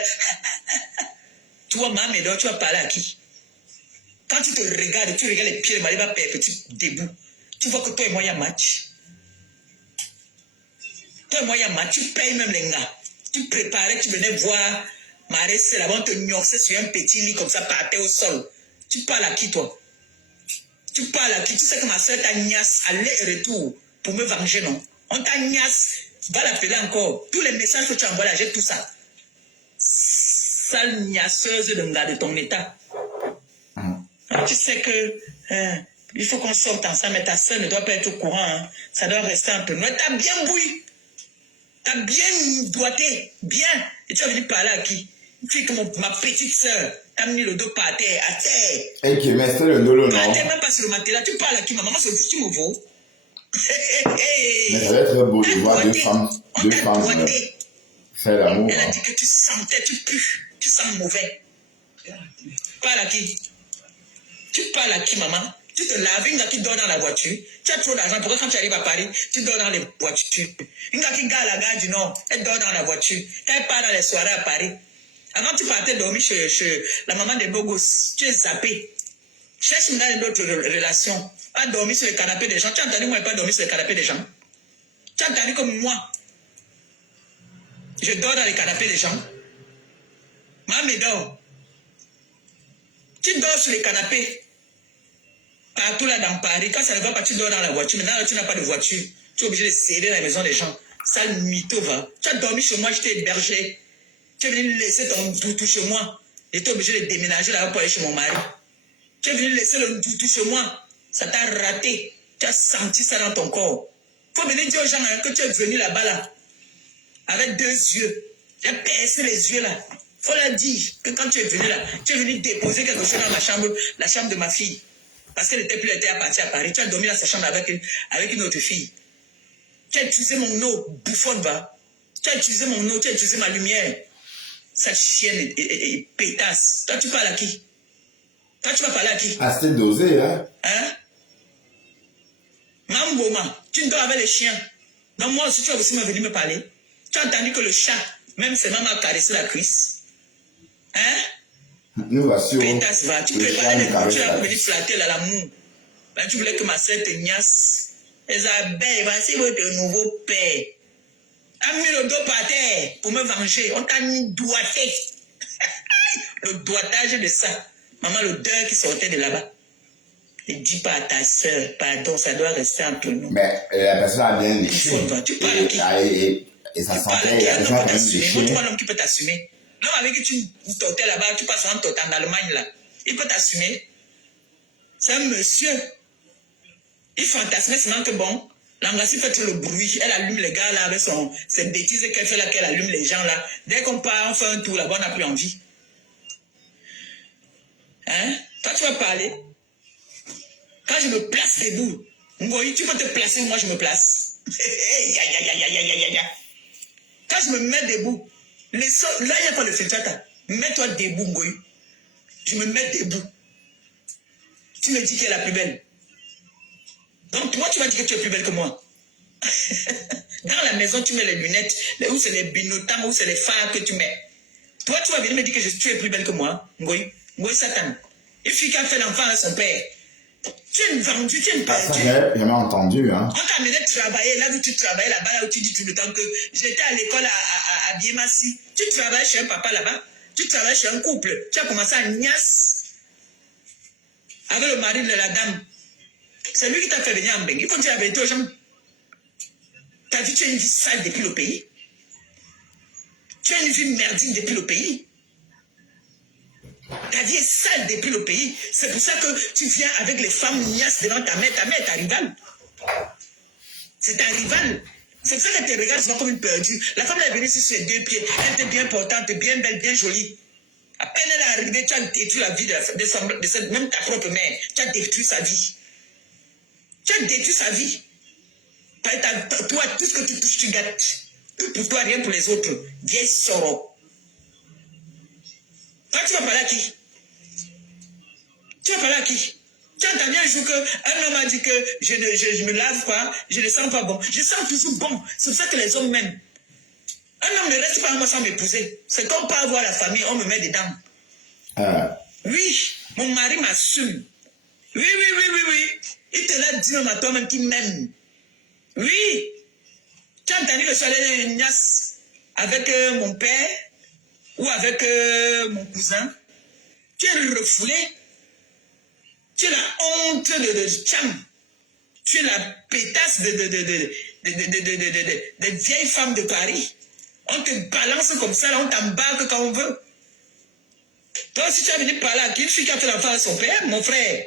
Tu vois, Mamédo, tu vas parler à qui? Quand tu te regardes, tu regardes les pieds de Maliba Petit debout. Tu vois que toi et moi, il y a match. Toi et moi, il y a match. Tu payes même les gars. Tu préparais, tu venais voir Marissé là-bas, on te gnoxait sur un petit lit comme ça, par terre au sol. Tu parles à qui, toi? Tu parles à qui? Tu sais que ma soeur t'a gnasse aller et retour pour me venger, non? On t'a gnasse Va l'appeler encore. Tous les messages que tu envoies là, jette tout ça. Sale niaiseuse de gars de ton état. Tu sais que il faut qu'on sorte ensemble, mais ta soeur ne doit pas être au courant. Hein. Ça doit rester entre nous. T'as bien bouilli. T'as bien doigté. Bien. Et tu as venu parler à qui? Tu es comme ma petite soeur. T'as mis le dos par terre, à terre. Et qui met le dolo, non? Par terre, même pas sur le matelas. Tu parles à qui? Ma maman, tu me vaux. Mais ça va être beau de voir deux femmes faire l'amour. Elle a dit que tu sentais, tu pues. Tu sens mauvais. Parle à qui? Tu parles à qui, maman? Tu te laves, une gars qui dort dans la voiture. Tu as trop d'argent. Pourquoi quand tu arrives à Paris, tu dors dans les voitures? Une gars qui gare à la gare du Nord, elle dort dans la voiture. Quand elle part dans les soirées à Paris. Avant, tu partais dormir chez la maman des beaux gosses. Tu es zappé. Cherche une autre relation. Pas dormir sur le canapé des gens. Tu as entendu moi pas dormir sur le canapé des gens? Tu as entendu comme moi? Je dors dans les canapés des gens. Maman dort. Tu dors sur les canapés. Partout là dans Paris. Quand ça ne va pas, tu dors dans la voiture. Maintenant, tu n'as pas de voiture. Tu es obligé de serrer la maison des gens. Sale mytho, va. Tu as dormi chez moi, je t'ai hébergé. Tu es venu laisser ton doutou chez moi. J'étais obligé de déménager là-bas pour aller chez mon mari. Tu es venu laisser le doutou chez moi. Ça t'a raté. Tu as senti ça dans ton corps. Il faut venir dire aux gens hein, que tu es venu là-bas là. Avec 2 yeux. J'ai percé les yeux là. Il faut leur dire que quand tu es venu là, tu es venu déposer quelque chose dans ma chambre, la chambre de ma fille. Parce qu'elle n'était plus à partir à Paris. Tu as dormi dans sa chambre avec une autre fille. Tu as utilisé mon eau, bouffonne, va. Tu as utilisé mon eau, tu as utilisé ma lumière. Cette chienne et pétasse. Toi, tu parles à qui? Toi, tu vas parler à qui? Assez dosé, hein? Hein? Mamboma, tu dors avec les chiens. Donc moi aussi, tu vas aussi me venir me parler. Tu as entendu que le chat, même ses mamans a caressé la cuisse. Hein? Nous voici Pétasse, va. Tu préparais les coups, tu as venu flatter l'amour. Ben, tu voulais que ma soeur te niasse. Isabelle, voici votre nouveau père. A mis le dos par terre pour me venger. On t'a mis doigté. Le doigtage de ça. Maman, l'odeur qui sortait de là-bas. Ne dis pas à ta soeur, pardon, ça doit rester entre nous. Mais la personne a bien léché. Tu parles à qui? Et ça Tu parles sentait, à il qui? y a Un des homme gens peut qui ont t'assumer. léché. Montre-moi l'homme qui peut t'assumer. L'homme avec qui tu tortais là-bas, tu passes en tortant en Allemagne là. Il peut t'assumer. C'est un monsieur. Il fantasmait seulement que bon, l'anglais fait tout le bruit. Elle allume les gars là avec ses bêtises qu'elle fait là, qu'elle allume les gens là. Dès qu'on part, on fait un tour là-bas, on n'a plus envie. Hein? Toi, tu vas parler. Quand je me place debout, Ngoyi, tu peux te placer, moi je me place. Quand je me mets debout, là, il n'y a pas de filtre. Mets-toi debout, Ngoyi. Je me mets debout. Tu me dis qu'elle est la plus belle. Donc, toi, tu vas dire que tu es plus belle que moi. Dans la maison, tu mets les lunettes, où c'est les binotams, où c'est les phares que tu mets. Toi, tu vas venir me dire que tu es plus belle que moi, Ngoyi. Ngoyi Satan. Une fille qui a fait l'enfant à son père. Tu es une vendue, tu es une perdue. Ça, j'ai jamais entendu, hein. On t'a amené travailler, là où tu travaillais là-bas, là où tu dis tout le temps que j'étais à l'école à Biemassi. Tu travailles chez un papa là-bas, tu travailles chez un couple. Tu as commencé à niasse avec le mari de la dame. C'est lui qui t'a fait venir en Bengue. Il faut dire la vérité aux gens. Ta vie, tu as une vie sale depuis le pays. Tu as une vie merdique depuis le pays. Ta vie est sale depuis le pays. C'est pour ça que tu viens avec les femmes niasses devant ta mère. Ta mère est ta rivale. C'est ta rivale. C'est pour ça qu'elle te regarde souvent comme une perdue. La femme elle est venue sur ses 2 pieds. Elle était bien portante, bien belle, bien jolie. À peine elle est arrivée, tu as détruit la vie de cette, même ta propre mère. Tu as détruit sa vie. Tu as détruit sa vie. Toi, tout ce que tu touches, tu gâtes. Tout pour toi, rien pour les autres. Vieille soro. Toi, tu vas parler à qui? Tu vas parler à qui? Tu as entendu un jour qu'un homme a dit que je me lave pas, je ne sens pas bon. Je sens toujours bon. C'est pour ça que les hommes m'aiment. Un homme ne reste pas à moi sans m'épouser. C'est comme pas avoir la famille, on me met dedans. Oui, mon mari m'assume. Oui. Il te l'a dit même à toi-même qu'il m'aime. Oui. Tu as entendu que je suis allé niasse avec mon père ou avec mon cousin. Tu es refoulé. Tu as la honte de Tcham. Tu es la pétasse des vieilles femmes de Paris. On te balance comme ça, là, on t'embarque quand on veut. Toi, si tu as venu parler à qui? Une fille qui a fait l'enfant à son père, mon frère.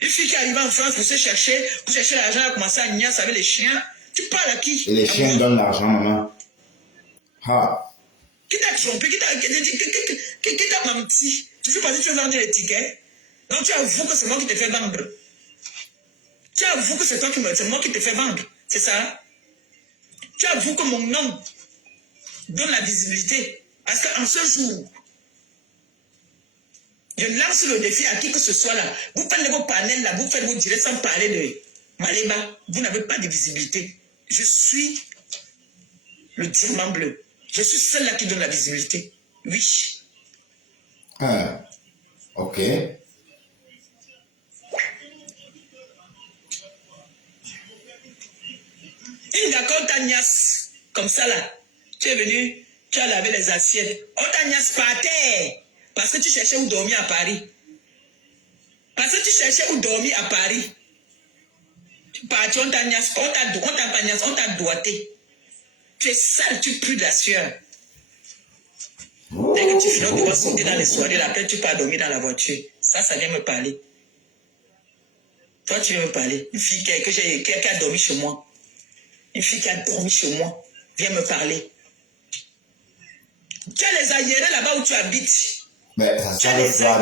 Une fille qui arrive en France pour chercher l'argent, elle a commencé à niaiser avec les chiens. Tu parles à qui? Et les chiens donnent l'argent, maman. Ah. Qui t'a trompé? Qui t'a menti? Tu fais passer, tu veux vendre les tickets? Donc tu avoues que c'est moi qui t'ai fait vendre. Tu avoues que c'est moi qui t'ai fait vendre. C'est ça? Tu avoues que mon nom donne la visibilité. Parce qu'en ce jour, je lance le défi à qui que ce soit là. Vous faites vos panels là, vous faites vos directs sans parler de Maléba. Vous n'avez pas de visibilité. Je suis le diamant bleu. Je suis celle-là qui donne la visibilité. Oui. Ah. Ok. Une d'accord t'agnasse comme ça là. Tu es venu, tu as lavé les assiettes. On t'agnasse par terre. Parce que tu cherchais où dormir à Paris. Parce que tu cherchais où dormir à Paris. Tu partis, on t'agnasse, on t'a doigté. Tu es sale, tu pues de la sueur. Dès que tu finis, on doit sauter dans les soirées, après tu pars dormir dans la voiture. Ça vient me parler. Toi, tu viens me parler. Une fille qui a dormi chez moi. Une fille qui a dormi chez moi. Viens me parler. Tu as les aérés là-bas où tu habites. Mais ça sert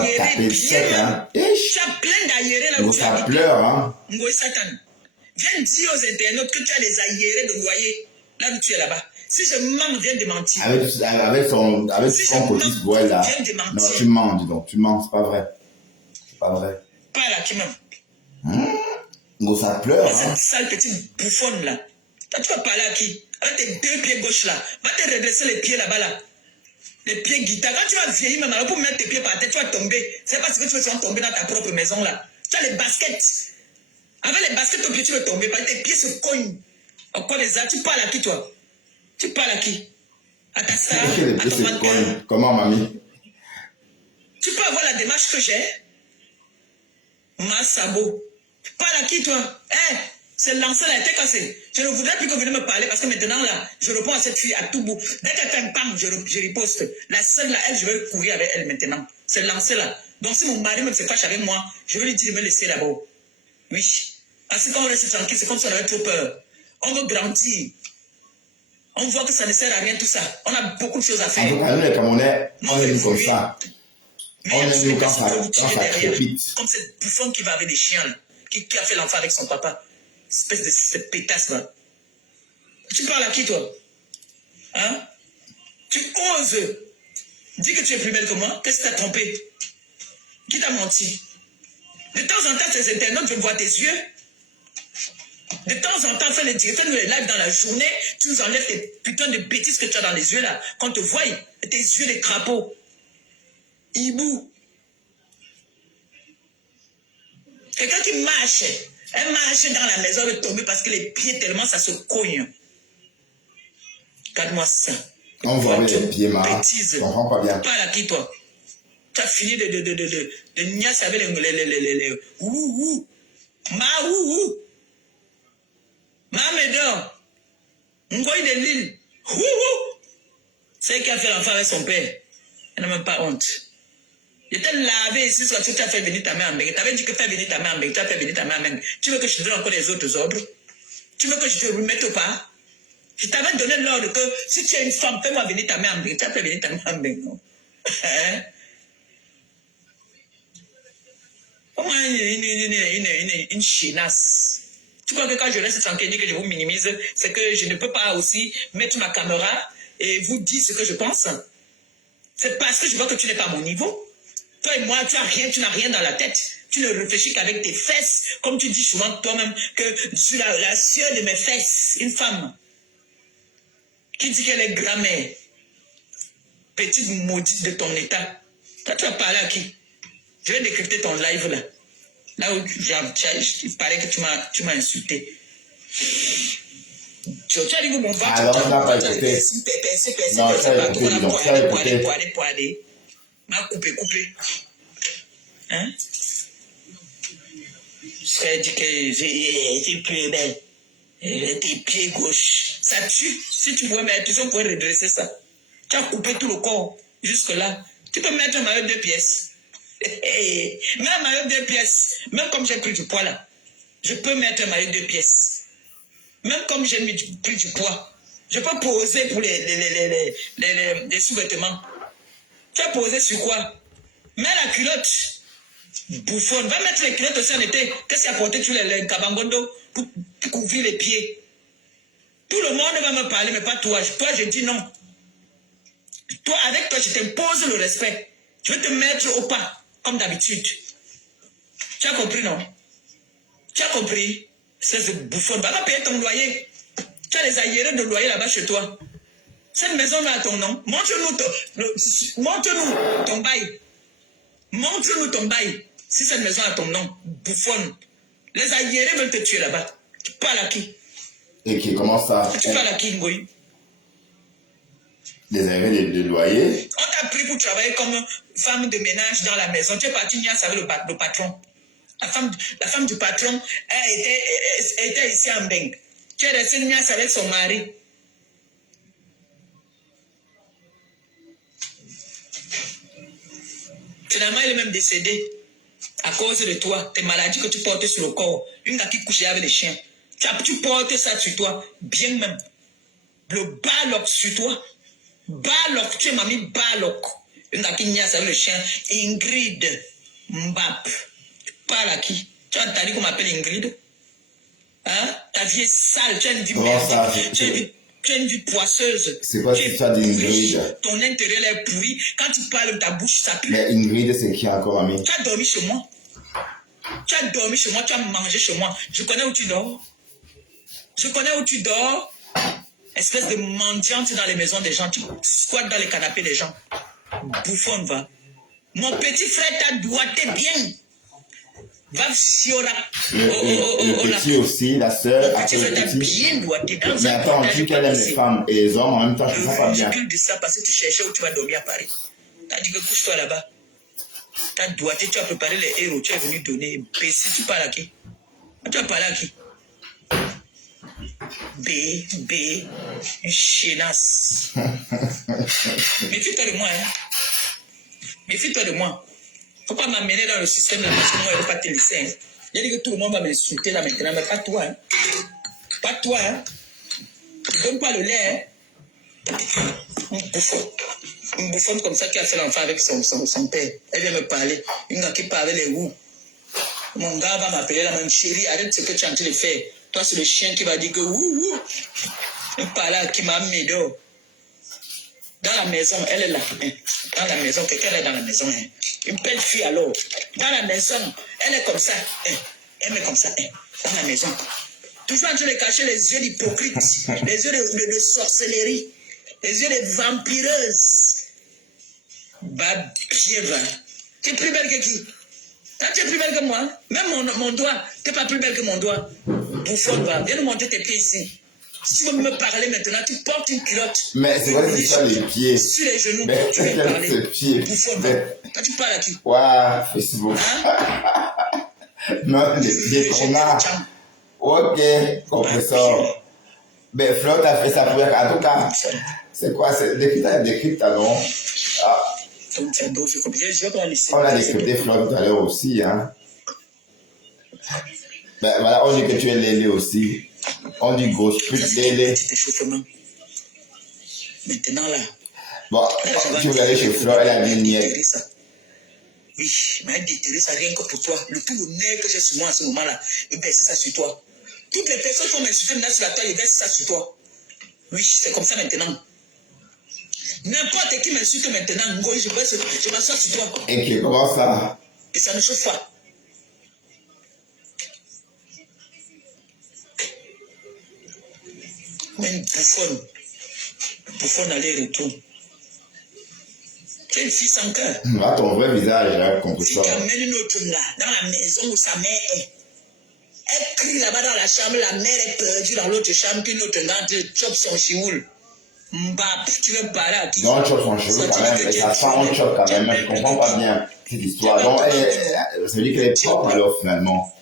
à taper le sec, hein. Tu as plein d'aérés là où tu habites. Ça pleure, hein. Ngoï Satan. Viens dire aux internautes que tu as les aérés de loyer là où tu es là-bas. Si je mens, viens de mentir. Avec son petit bois là. Viens de mentir. Non, tu mens, dis donc. Tu mens, c'est pas vrai. C'est pas vrai. Pas là qui même. Donc ça pleure, hein. Cette sale petite bouffonne là. Toi, tu vas parler à qui? Avec tes deux pieds gauche là. Va te redresser les pieds là-bas là. Les pieds guitare. Quand tu vas vieillir même alors pour mettre tes pieds par terre, tu vas tomber. C'est parce que tu vas tomber dans ta propre maison là. Tu as les baskets. Avec les baskets, ton pied, tu vas tomber. Parce que tes pieds se cognent. Encore les arts. Tu parles à qui toi? Tu parles à qui? À ta star? À ton mannequin? Comment, mamie? Tu peux avoir la démarche que j'ai? Ma sabot. Tu parles à qui toi? C'est lancé là, t'es cassé. Je ne voudrais plus que vous veniez me parler parce que maintenant là, je réponds à cette fille à tout bout. Dès qu'elle fait un pam, je riposte. La seule là, elle, je vais courir avec elle maintenant. C'est lancé là. Donc si mon mari me se fâche avec moi, je vais lui dire de me laisser d'abord. Oui. Parce que quand on reste tranquille, c'est comme si on avait trop peur. On veut grandir. On voit que ça ne sert à rien tout ça. On a beaucoup de choses à faire. En tout cas, nous les Camerounais, on aime comme ça. On aime quand ça crépite. Comme cette bouffonne qui va avec des chiens là, qui a fait l'enfant avec son papa. Espèce de cette pétasse là. Tu parles à qui toi? Hein? Tu oses. Dis que tu es plus belle que moi. Qu'est-ce que t'as trompé? Qui t'a menti? De temps en temps, tes internautes veulent voir tes yeux. De temps en temps, fais-nous les lives dans la journée. Tu nous enlèves tes putains de bêtises que tu as dans les yeux là. Quand on te voit, tes yeux de crapaud. Hibou. Quelqu'un qui marche. Elle marche dans la maison, elle est tombée parce que les pieds tellement ça se cogne. Regarde-moi ça. On voit les pieds marrants. Je comprends pas bien. Parle à qui toi? Tu as fini de niasse avec les ouh. Ma ouh. Ma médor. Ngoï de l'île. Ouh. C'est elle qui a fait l'enfant avec son père. Elle n'a même pas honte. Je t'ai lavé ici, soit tu as fait venir ta main en Bengue. Tu avais dit que faire venir ta main en Bengue, tu as fait venir ta main en Bengue. Tu veux que je te donne encore les autres ordres? Tu veux que je te remette ou pas? Je t'avais donné l'ordre que si tu es une femme, fais-moi venir ta main en Bengue. Tu as fait venir ta main en Bengue, non? Comment une chinasse? Tu crois que quand je reste tranquille et que je vous minimise, c'est que je ne peux pas aussi mettre ma caméra et vous dire ce que je pense? C'est parce que je vois que tu n'es pas à mon niveau. Toi et moi, tu n'as rien dans la tête. Tu ne réfléchis qu'avec tes fesses. Comme tu dis souvent toi-même que je suis la sueur de mes fesses. Une femme qui dit qu'elle est grand-mère. Petite maudite de ton état. Toi, tu vas parler à qui? Je vais décrypter ton live là. Là où il paraît que tu m'as insulté. Tu as dit que mon ventre, alors, on n'a pas écouté. Non, ça a écouté, donc ça a écouté. M'a coupé. Hein? frère dit que j'ai plus belle. Tes pieds gauche. Ça tue. Si tu pouvais mettre, tu pourrais redresser ça. Tu as coupé tout le corps. Jusque-là. Tu peux mettre un maillot de 2 pièces. Même un maillot de 2 pièces. Même comme j'ai pris du poids là. Je peux mettre un maillot de 2 pièces. Même comme j'ai pris du poids. Je peux poser pour les sous-vêtements. Tu as posé sur quoi? Mets la culotte. Bouffonne. Va mettre les culottes aussi en été. Qu'est-ce qu'il y a porté sur les cabangondo pour couvrir les pieds? Tout le monde va me parler, mais pas toi. Toi, je dis non. Toi, avec toi, je t'impose le respect. Je vais te mettre au pas, comme d'habitude. Tu as compris, non? Tu as compris? C'est bouffonne. Va payer ton loyer. Tu as les aérés de loyer là-bas chez toi. Cette maison-là a ton nom. Montre-nous ton bail. Montre-nous ton bail. Si cette maison a ton nom, bouffonne. Les aérés veulent te tuer là-bas. Tu parles à qui? Et qui commence à... Tu parles à qui, Ngoï? Les aérés de loyer. On t'a pris pour travailler comme femme de ménage dans la maison. Tu es parti niasse avec le patron. La femme du patron était ici en Beng. Tu es resté niasse avec son mari. Finalement, il est même décédé à cause de toi, tes maladies que tu portes sur le corps. Une gars qui couchait avec les chiens. Tu portes ça sur toi, bien même. Le baloc sur toi. Baloc, tu es mamie Baloc. Une gars qui niasse avec le chien. Ingrid Mbap. Tu parles à qui? Tu as dit qu'on m'appelle Ingrid? Hein? Ta vie est sale, tu as une vie merdique. Tu as une vie poisseuse. C'est quoi cette histoire d'Ingrid? Ton intérieur est pourri. Quand tu parles, ta bouche, ça pue. Mais Ingrid, c'est qui encore, mamie? Tu as dormi chez moi. Tu as dormi chez moi, tu as mangé chez moi. Je connais où tu dors. Je connais où tu dors. Espèce de mendiante dans les maisons des gens. Tu squattes dans les canapés des gens. Bouffonne, va. Mon petit frère t'a doigté bien. Va chiora. Le petit aussi, la sœur. Mon petit frère t'a bien doigté. Mais attends, on dit qu'elle aime les femmes et les hommes en même temps, je ne sais pas bien. Je dis ça parce que tu cherchais où tu vas dormir à Paris. Tu as dit que couche-toi là-bas. Tu as doigté, tu as préparé les héros, tu es venu donner. Si tu parles à qui? Tu as parlé à qui? Une chénasse. Méfie-toi de moi, hein. Méfie-toi de moi. Faut pas m'amener dans le système là parce que moi, je ne vais pas te laisser. Hein. Il dit que tout le monde va m'insulter là maintenant, mais pas toi, hein. Pas toi, hein. Ne donne pas le lait, hein. Une bouffonne comme ça qui a fait l'enfant avec son père. Elle vient me parler. Une gars qui parle les roues. Mon gars va m'appeler la même chérie, arrête ce que tu es en train de faire. Toi, c'est le chien qui va dire que ouh. Il parle à qui m'a mis dehors. Dans la maison, elle est là. Hein. Dans la maison, quelqu'un est dans la maison. Hein. Une belle fille alors. Dans la maison, elle est comme ça. Hein. Elle est comme ça. Hein. Dans la maison. Toujours en train de cacher les yeux d'hypocrite, les yeux de sorcellerie, les yeux de vampireuses. Bah, pieva. Tu es plus belle que qui? Tu es plus belle que moi. Même mon doigt, tu n'es pas plus belle que mon doigt. Bouffonne, va. Viens nous montrer tes pieds ici. Si tu veux me parler maintenant, tu portes une culotte. Mais c'est quoi c'est ça, les pieds? Sur les genoux, Mais tu veux parler. ces pieds. Bouffonne, va. Quand tu parles à qui? Waouh, Facebook. Hein? Non, les pieds qu'on a. Ok, compresseur. Mais Flo, t'as fait ça pour... En tout cas, c'est quoi? Décrypte ta nom. Ah. On a décrypté Flo tout à l'heure aussi, hein. Ben voilà, on dit que tu es Lélé aussi. On dit grosse pute Lélé. Maintenant là. Bon, tu veux aller chez Flo, elle a dit niette. Oui, mais elle déterre ça rien que pour toi. Le tout le nez que j'ai sur moi à ce moment-là, il baisse ça sur toi. Toutes les personnes qui vont m'insulter maintenant sur la toile, il baisse ça sur toi. Oui, c'est comme ça maintenant. N'importe qui m'insulte maintenant, je m'assois sur toi. Et qui comment ça? Et ça ne chauffe pas. Mais une bouffonne. Bouffonne aller-retour. Tu es une fille sans cœur. Voilà ton vrai visage, hein, compresseur. Tu amènes une autre là, dans la maison où sa mère est. Elle crie là-bas dans la chambre, la mère est perdue dans l'autre chambre, qu'une autre gars te chope son chioul. Mbap, tu veux parler à qui? Non, on chope son chioul quand même, mais ça sent on chope quand même, mais je comprends pas bien cette histoire. Donc, ça veut dire qu'elle est propre alors finalement.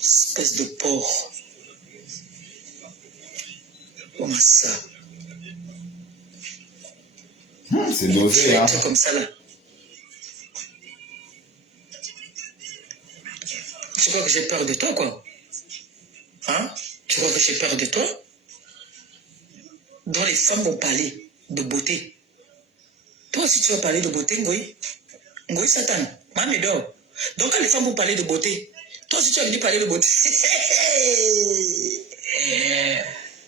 Espèce de porc. Comment ça? C'est Tu dosé, fais un hein. truc comme ça là. Tu crois que j'ai peur de toi, quoi? Hein? Tu crois que j'ai peur de toi? Dont les femmes vont parler de beauté. Toi aussi, tu vas parler de beauté, Ngoï. Ngoï Satan. Maman dort. Donc, quand les femmes vont parler de beauté, toi aussi, tu vas venir parler de beauté.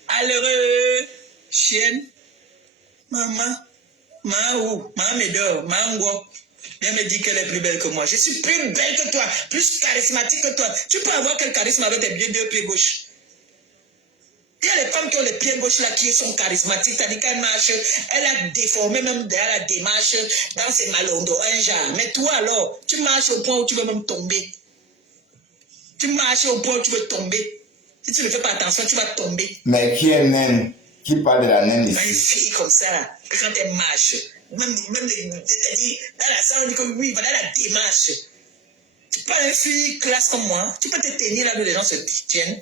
Malheureux. Chienne. Maman. Maman me dort. Maman, viens me dire qu'elle est plus belle que moi. Je suis plus belle que toi, plus charismatique que toi. Tu peux avoir quel charisme avec tes deux pieds gauches? Il y a les femmes qui ont les pieds gauches là qui sont charismatiques, c'est-à-dire qu'elle marche, elle a déformé même derrière la démarche dans ses malondos, un genre. Mais toi alors, tu marches au point où tu veux même tomber. Tu marches au point où tu veux tomber. Si tu ne fais pas attention, tu vas tomber. Mais qui est naine? Qui parle de la naine Une ici? fille comme ça, là, que quand elle marche, même c'est-à-dire, dans la salle, on dit que oui, voilà la démarche. Tu peux pas une fille classe comme moi, tu peux te tenir là où les gens se tiennent,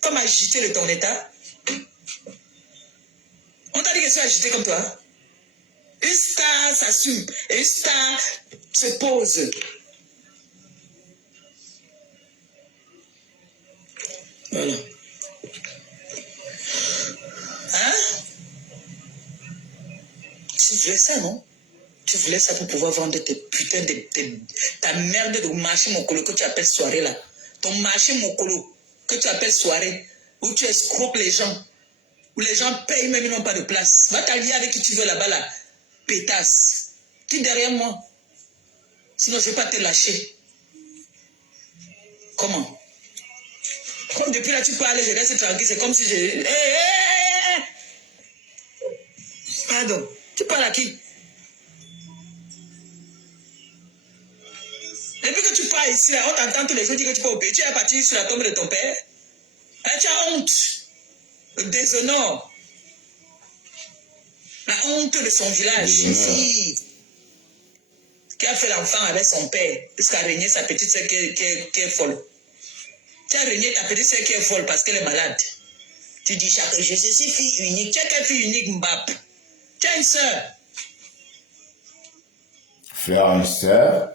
comme agiter de ton état. On t'a dit que tu es agité comme toi. Une star s'assume, et une star se pose. Voilà. Hein? Tu voulais ça, non? Tu voulais ça pour pouvoir vendre tes putains de... ta merde de marché mokolo que tu appelles soirée là. Ton marché mokolo que tu appelles soirée, où tu escroques les gens, où les gens payent même ils n'ont pas de place. Va t'allier avec qui tu veux là-bas là. Pétasse. Qui derrière moi? Sinon je ne vais pas te lâcher. Comment? Comme depuis là tu peux aller, je reste tranquille, c'est comme si je... Hey. Pardon. Tu parles à qui? Depuis que tu pars ici, là, on t'entend tous les jours dire que tu peux au pays. Tu es parti sur la tombe de ton père. Là, tu as honte. Le déshonneur. La honte de son village. Ici. Qui a fait l'enfant avec son père. Jusqu'à régner sa petite sœur qui est folle. Tu as régné ta petite sœur qui est folle parce qu'elle est malade. Tu dis chaque jour, je suis fille unique. Tu as quelle fille unique, Mbap? Tu as une sœur. Fleur a une sœur.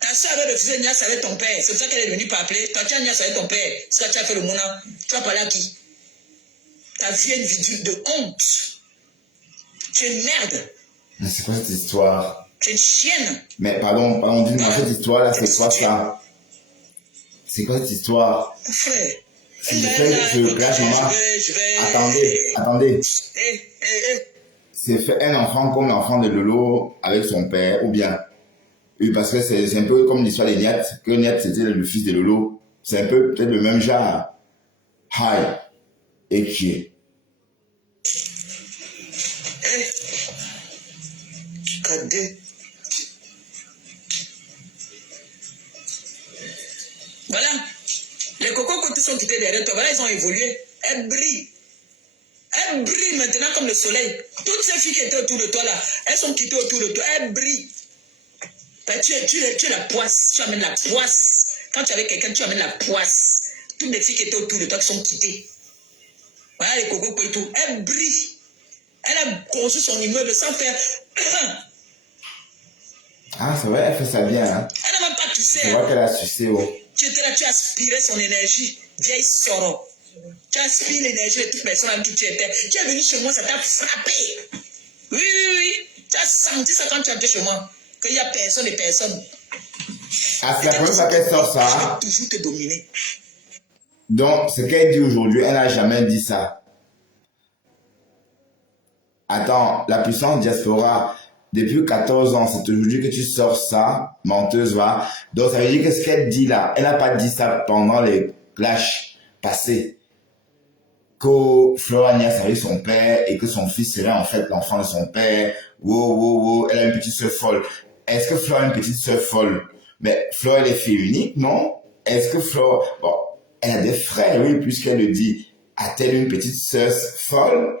Ta soeur avait refusé Nias avec ton père. C'est pour ça qu'elle est venue t'appeler. Toi, tu as Nias avec ton père. C'est ça que tu as fait le mouna. Tu vas parler à qui? Ta vieille vidule de honte. Tu es une merde. Mais c'est quoi cette histoire? Tu es une chienne. Mais pardon, dis-moi, cette histoire-là, c'est quoi ça? C'est quoi cette histoire? Frère. Si je fais ce clash, maman. Attendez. C'est fait un enfant comme l'enfant de Lolo avec son père, ou bien? Oui, parce que c'est un peu comme l'histoire des Niat, que Niat c'était le fils de Lolo. C'est un peu peut-être le même genre. Hi. Et qui? Kadé. Voilà. Les cocos côtés sont quittés derrière toi. Voilà, ils ont évolué. Elles brillent. Elles brillent maintenant comme le soleil. Toutes ces filles qui étaient autour de toi là, elles sont quittées autour de toi. Elles brillent. Tu es la poisse. Tu amènes la poisse. Quand tu es avec quelqu'un, tu amènes la poisse. Toutes les filles qui étaient autour de toi qui sont quittées. Voilà les cocos et tout. Elles brillent. Elle a construit son immeuble sans faire. Ah, c'est vrai, elle fait ça bien, hein. Elle n'a même pas toussé. Je vois qu'elle a sucé, oh. Tu étais là, tu aspirais son énergie. Vieille soro. Tu aspires l'énergie de toute personne avec qui tu étais. Tu es venu chez moi, ça t'a frappé. Oui. Tu as senti ça quand tu es entré chez moi. Qu'il n'y a personne et personne. Ah, c'est la première fois qu'elle sort ça. Je vais toujours te dominer. Donc, ce qu'elle dit aujourd'hui, elle n'a jamais dit ça. Attends, la puissance diaspora, depuis 14 ans, c'est aujourd'hui que tu sors ça, menteuse, va. Donc, ça veut dire que ce qu'elle dit là, elle n'a pas dit ça pendant les clashs passés. Que Flora Nias avait son père et que son fils serait en fait l'enfant de son père. Wow, elle a une petite sœur folle. Est-ce que Flora a une petite sœur folle? Mais Flora, elle est fille unique, non? Est-ce que Flora, bon, elle a des frères, oui, puisqu'elle le dit. A-t-elle une petite sœur folle?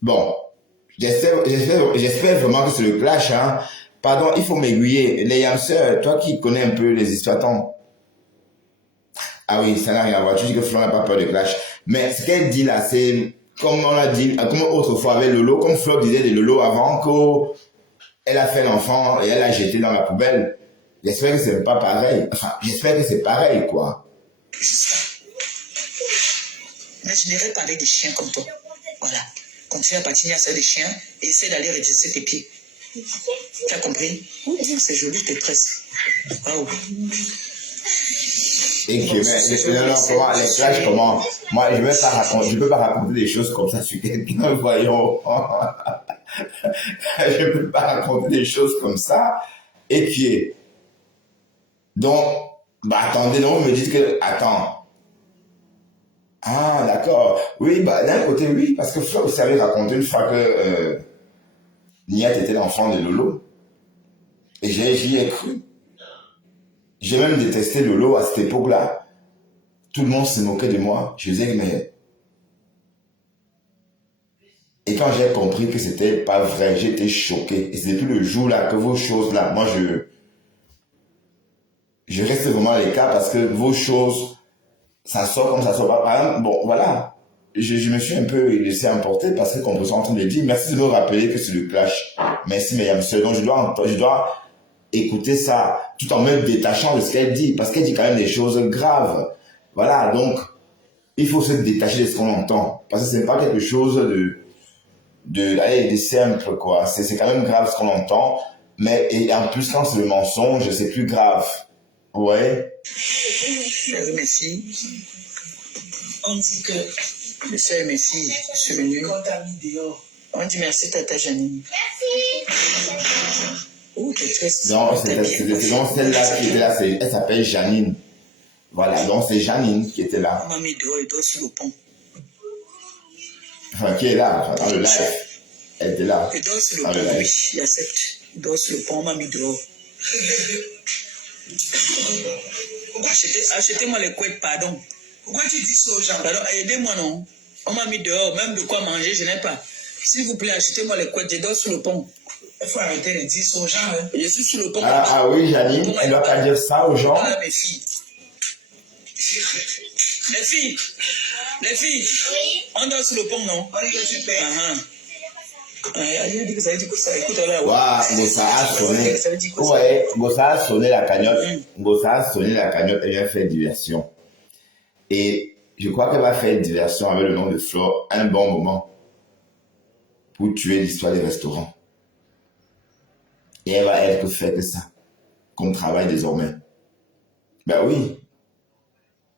Bon. J'espère vraiment que c'est le clash, hein. Pardon, il faut m'aiguiller. Les Yamseurs, toi qui connais un peu les histoires, attends. Ah oui, ça n'a rien à voir. Tu dis que Flo n'a pas peur de clash. Mais ce qu'elle dit là, c'est comme on a dit, comme autrefois avec Lolo, comme Flo disait de Lolo avant qu'elle a fait l'enfant et elle l'a jeté dans la poubelle. J'espère que c'est pas pareil. Enfin, j'espère que c'est pareil, quoi. Mais je n'irai pas avec des chiens comme toi. Voilà. Continue à patiner à ça des chiens et essaie d'aller redresser tes pieds. Tu as compris? C'est joli tes tresses. Waouh. Et que, mais, non, comment, les clashs, comment? Moi, je peux pas raconter des choses comme ça sur quelqu'un, voyons. Je peux pas raconter des choses comme ça. Et puis, donc, bah, attendez, non, vous me dites que, attends. Ah, d'accord. Oui, bah, d'un côté, oui, parce que Flo, vous savez raconter une fois que, Niat était l'enfant de Lolo. Et j'y ai cru. J'ai même détesté Lolo à cette époque-là. Tout le monde se moquait de moi. Je disais, mais... Et quand j'ai compris que c'était pas vrai, j'étais choqué. Et c'est depuis le jour-là que vos choses-là, moi, je reste vraiment à l'écart parce que vos choses, ça sort comme ça sort pas. Par exemple, bon, voilà. Je me suis un peu laissé emporter parce que qu'on peut en train de dire, merci de me rappeler que c'est le clash. Merci, mesdames, sœurs. Donc, je dois écouter ça tout en me détachant de ce qu'elle dit parce qu'elle dit quand même des choses graves. Voilà, donc, il faut se détacher de ce qu'on entend. Parce que ce n'est pas quelque chose de simple, quoi. C'est quand même grave ce qu'on entend. Mais, et en plus, quand c'est le mensonge, c'est plus grave. Ouais. Chérie, mes filles, on dit que je sais mes filles, je suis venue. Quand t'as mis dehors. On dit merci, Tata Janine. Merci. Oh, t'es très... Non, c'est donc celle-là qui était là, elle s'appelle Janine. Voilà, donc c'est Janine qui était là. On m'a mis dehors, elle dort sur le pont. Enfin, qui est là, dans le live. Elle était là. Elle dort sur le dans pont, le live. oui, j'accepte. Elle dort sur le pont, on m'a mis dehors. Achetez-moi les couettes, pardon. Pourquoi tu dis ça aux gens? Pardon, aidez-moi, non. On m'a mis dehors, même de quoi manger, je n'ai pas. S'il vous plaît, achetez-moi les couettes, je dors sur le pont. Il faut arrêter de dire ça aux gens. Hein. Je suis sur le pont. Ah oui, Janine, elle doit pas dire ça aux gens. Ah, mes filles. Les filles, Oui. on dort sur le pont, non? On dit que tu payes. Elle dit que ça veut dire que ça écoute là. Waouh, Bossa a sonné. Ça veut dire que ça. Ouais, Bossa a sonné la cagnotte. Bossa a sonné la cagnotte et vient faire diversion. Et je crois qu'elle va faire diversion avec le nom de Flo un bon moment pour tuer l'histoire des restaurants. Et elle va être que faire que ça, comme travail désormais. Ben oui.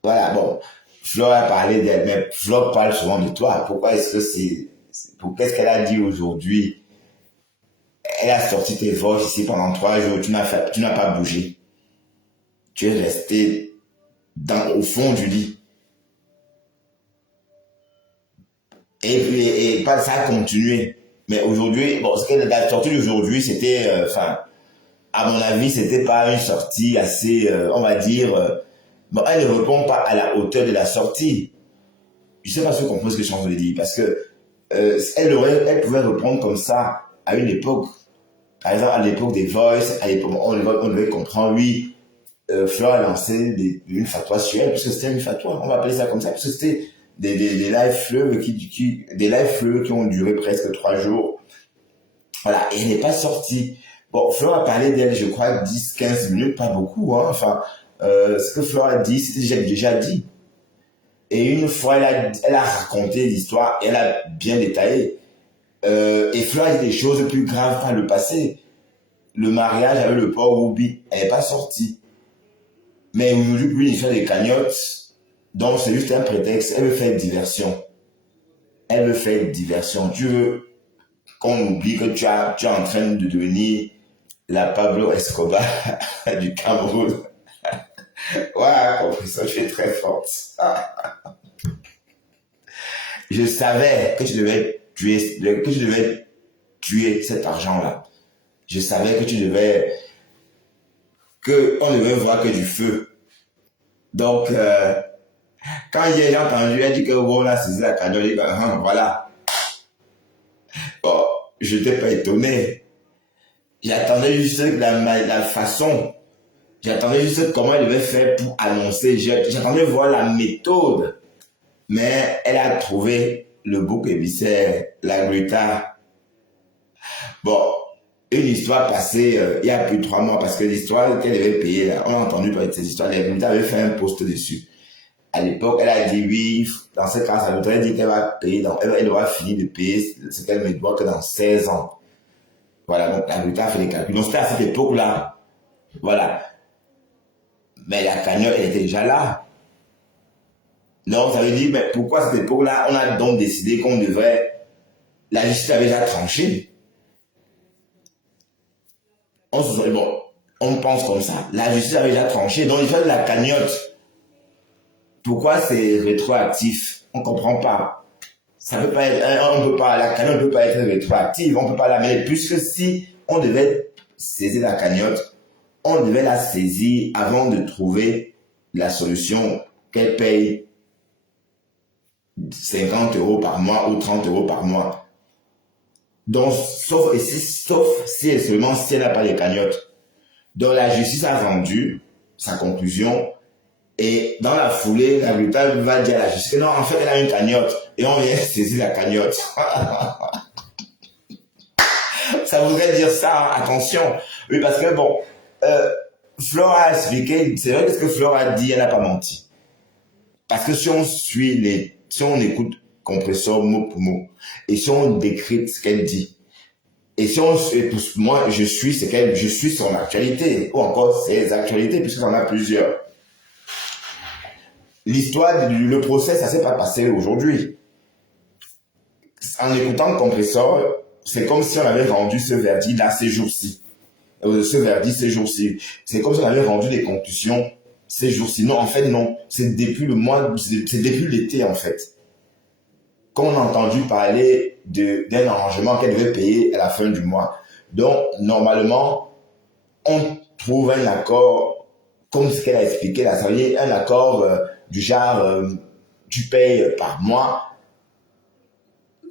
Voilà, bon. Flo a parlé d'elle, mais Flo parle souvent de toi. Pourquoi est-ce que qu'est-ce qu'elle a dit aujourd'hui? Elle a sorti tes voix ici pendant 3 jours, tu n'as pas bougé. Tu es resté au fond du lit. Et pas ça a continué. Mais aujourd'hui, bon, ce qu'elle a sorti d'aujourd'hui, c'était, à mon avis, c'était pas une sortie assez, on va dire, bon, elle ne répond pas à la hauteur de la sortie. Je sais pas si vous comprenez ce que je suis en train de dire, parce que elle pouvait répondre comme ça à une époque. Par exemple, à l'époque des Voice, à l'époque, on devait comprendre, oui, Flo a lancé une fatwa sur elle, parce que c'était une fatwa, on va appeler ça comme ça, parce que c'était des live fleuves qui ont duré presque 3 jours. Voilà, et elle n'est pas sortie. Bon, Flo a parlé d'elle, je crois, 10-15 minutes, pas beaucoup, hein. Enfin, ce que Flo a dit, c'était déjà dit. Et une fois, elle a raconté l'histoire, et elle a bien détaillé. Et Flo a dit des choses plus graves par le passé. Le mariage avec le pauvre Ruby, elle n'est pas sortie. Mais aujourd'hui, pour une histoire de cagnotte, donc c'est juste un prétexte, elle veut faire diversion. Elle veut faire diversion. Tu veux qu'on oublie que tu es en train de devenir la Pablo Escobar du Cameroun. Ouais, compris ça, tu es très forte. Je savais que tu devais tuer cet argent-là. Je savais que on devait voir que du feu. Donc, quand j'ai entendu, elle dit que bon, là, c'est la cagnotte, je dis, voilà. Bon, je n'étais pas étonné. J'attendais juste la façon. J'attendais juste comment elle devait faire pour annoncer. J'attendais voir la méthode. Mais elle a trouvé le bouc émissaire, la Greta. Bon, une histoire passée il y a plus de 3 mois, parce que l'histoire qu'elle devait payer, là, on a entendu parler de cette histoire. La Greta avait fait un post dessus. À l'époque, elle a dit oui, dans ce cas, ça voudrait dire qu'elle va payer, elle aura fini de payer ce qu'elle me doit que dans 16 ans. Voilà, donc la Greta a fait les calculs. Donc c'était à cette époque-là. Voilà. Mais la cagnotte, elle était déjà là. Donc, ça veut dire, mais pourquoi à cette époque-là, on a donc décidé qu'on devrait... La justice avait déjà tranché. On pense comme ça. La justice avait déjà tranché. Donc, il fait de la cagnotte. Pourquoi c'est rétroactif? On ne comprend pas. Ça peut pas être, on peut pas, la cagnotte ne peut pas être rétroactive. On ne peut pas la mettre. Puisque si on devait saisir la cagnotte, on devait la saisir avant de trouver la solution qu'elle paye 50 € par mois ou 30 € par mois. Donc, sauf si et seulement si elle n'a pas les cagnottes. Donc, la justice a rendu sa conclusion et dans la foulée, la Greta va dire à la justice que non, en fait, elle a une cagnotte et on vient saisir la cagnotte. Ça voudrait dire ça, hein, attention. Oui, parce que bon, Flore a expliqué, c'est vrai que ce que Flore a dit, elle n'a pas menti. Parce que si on écoute Compressor mot pour mot, et si on décrypte ce qu'elle dit, et moi, je suis son actualité, ou encore ses actualités, puisqu'il y en a plusieurs. L'histoire, le procès, ça s'est pas passé aujourd'hui. En écoutant Compressor, c'est comme si on avait rendu ce verdict là ces jours-ci. C'est comme si on avait rendu des conclusions ces jours-ci. Non, en fait, non. C'est depuis l'été, en fait, qu'on a entendu parler d'un arrangement qu'elle devait payer à la fin du mois. Donc, normalement, on trouve un accord, comme ce qu'elle a expliqué là, ça veut dire un accord du genre, tu payes par mois,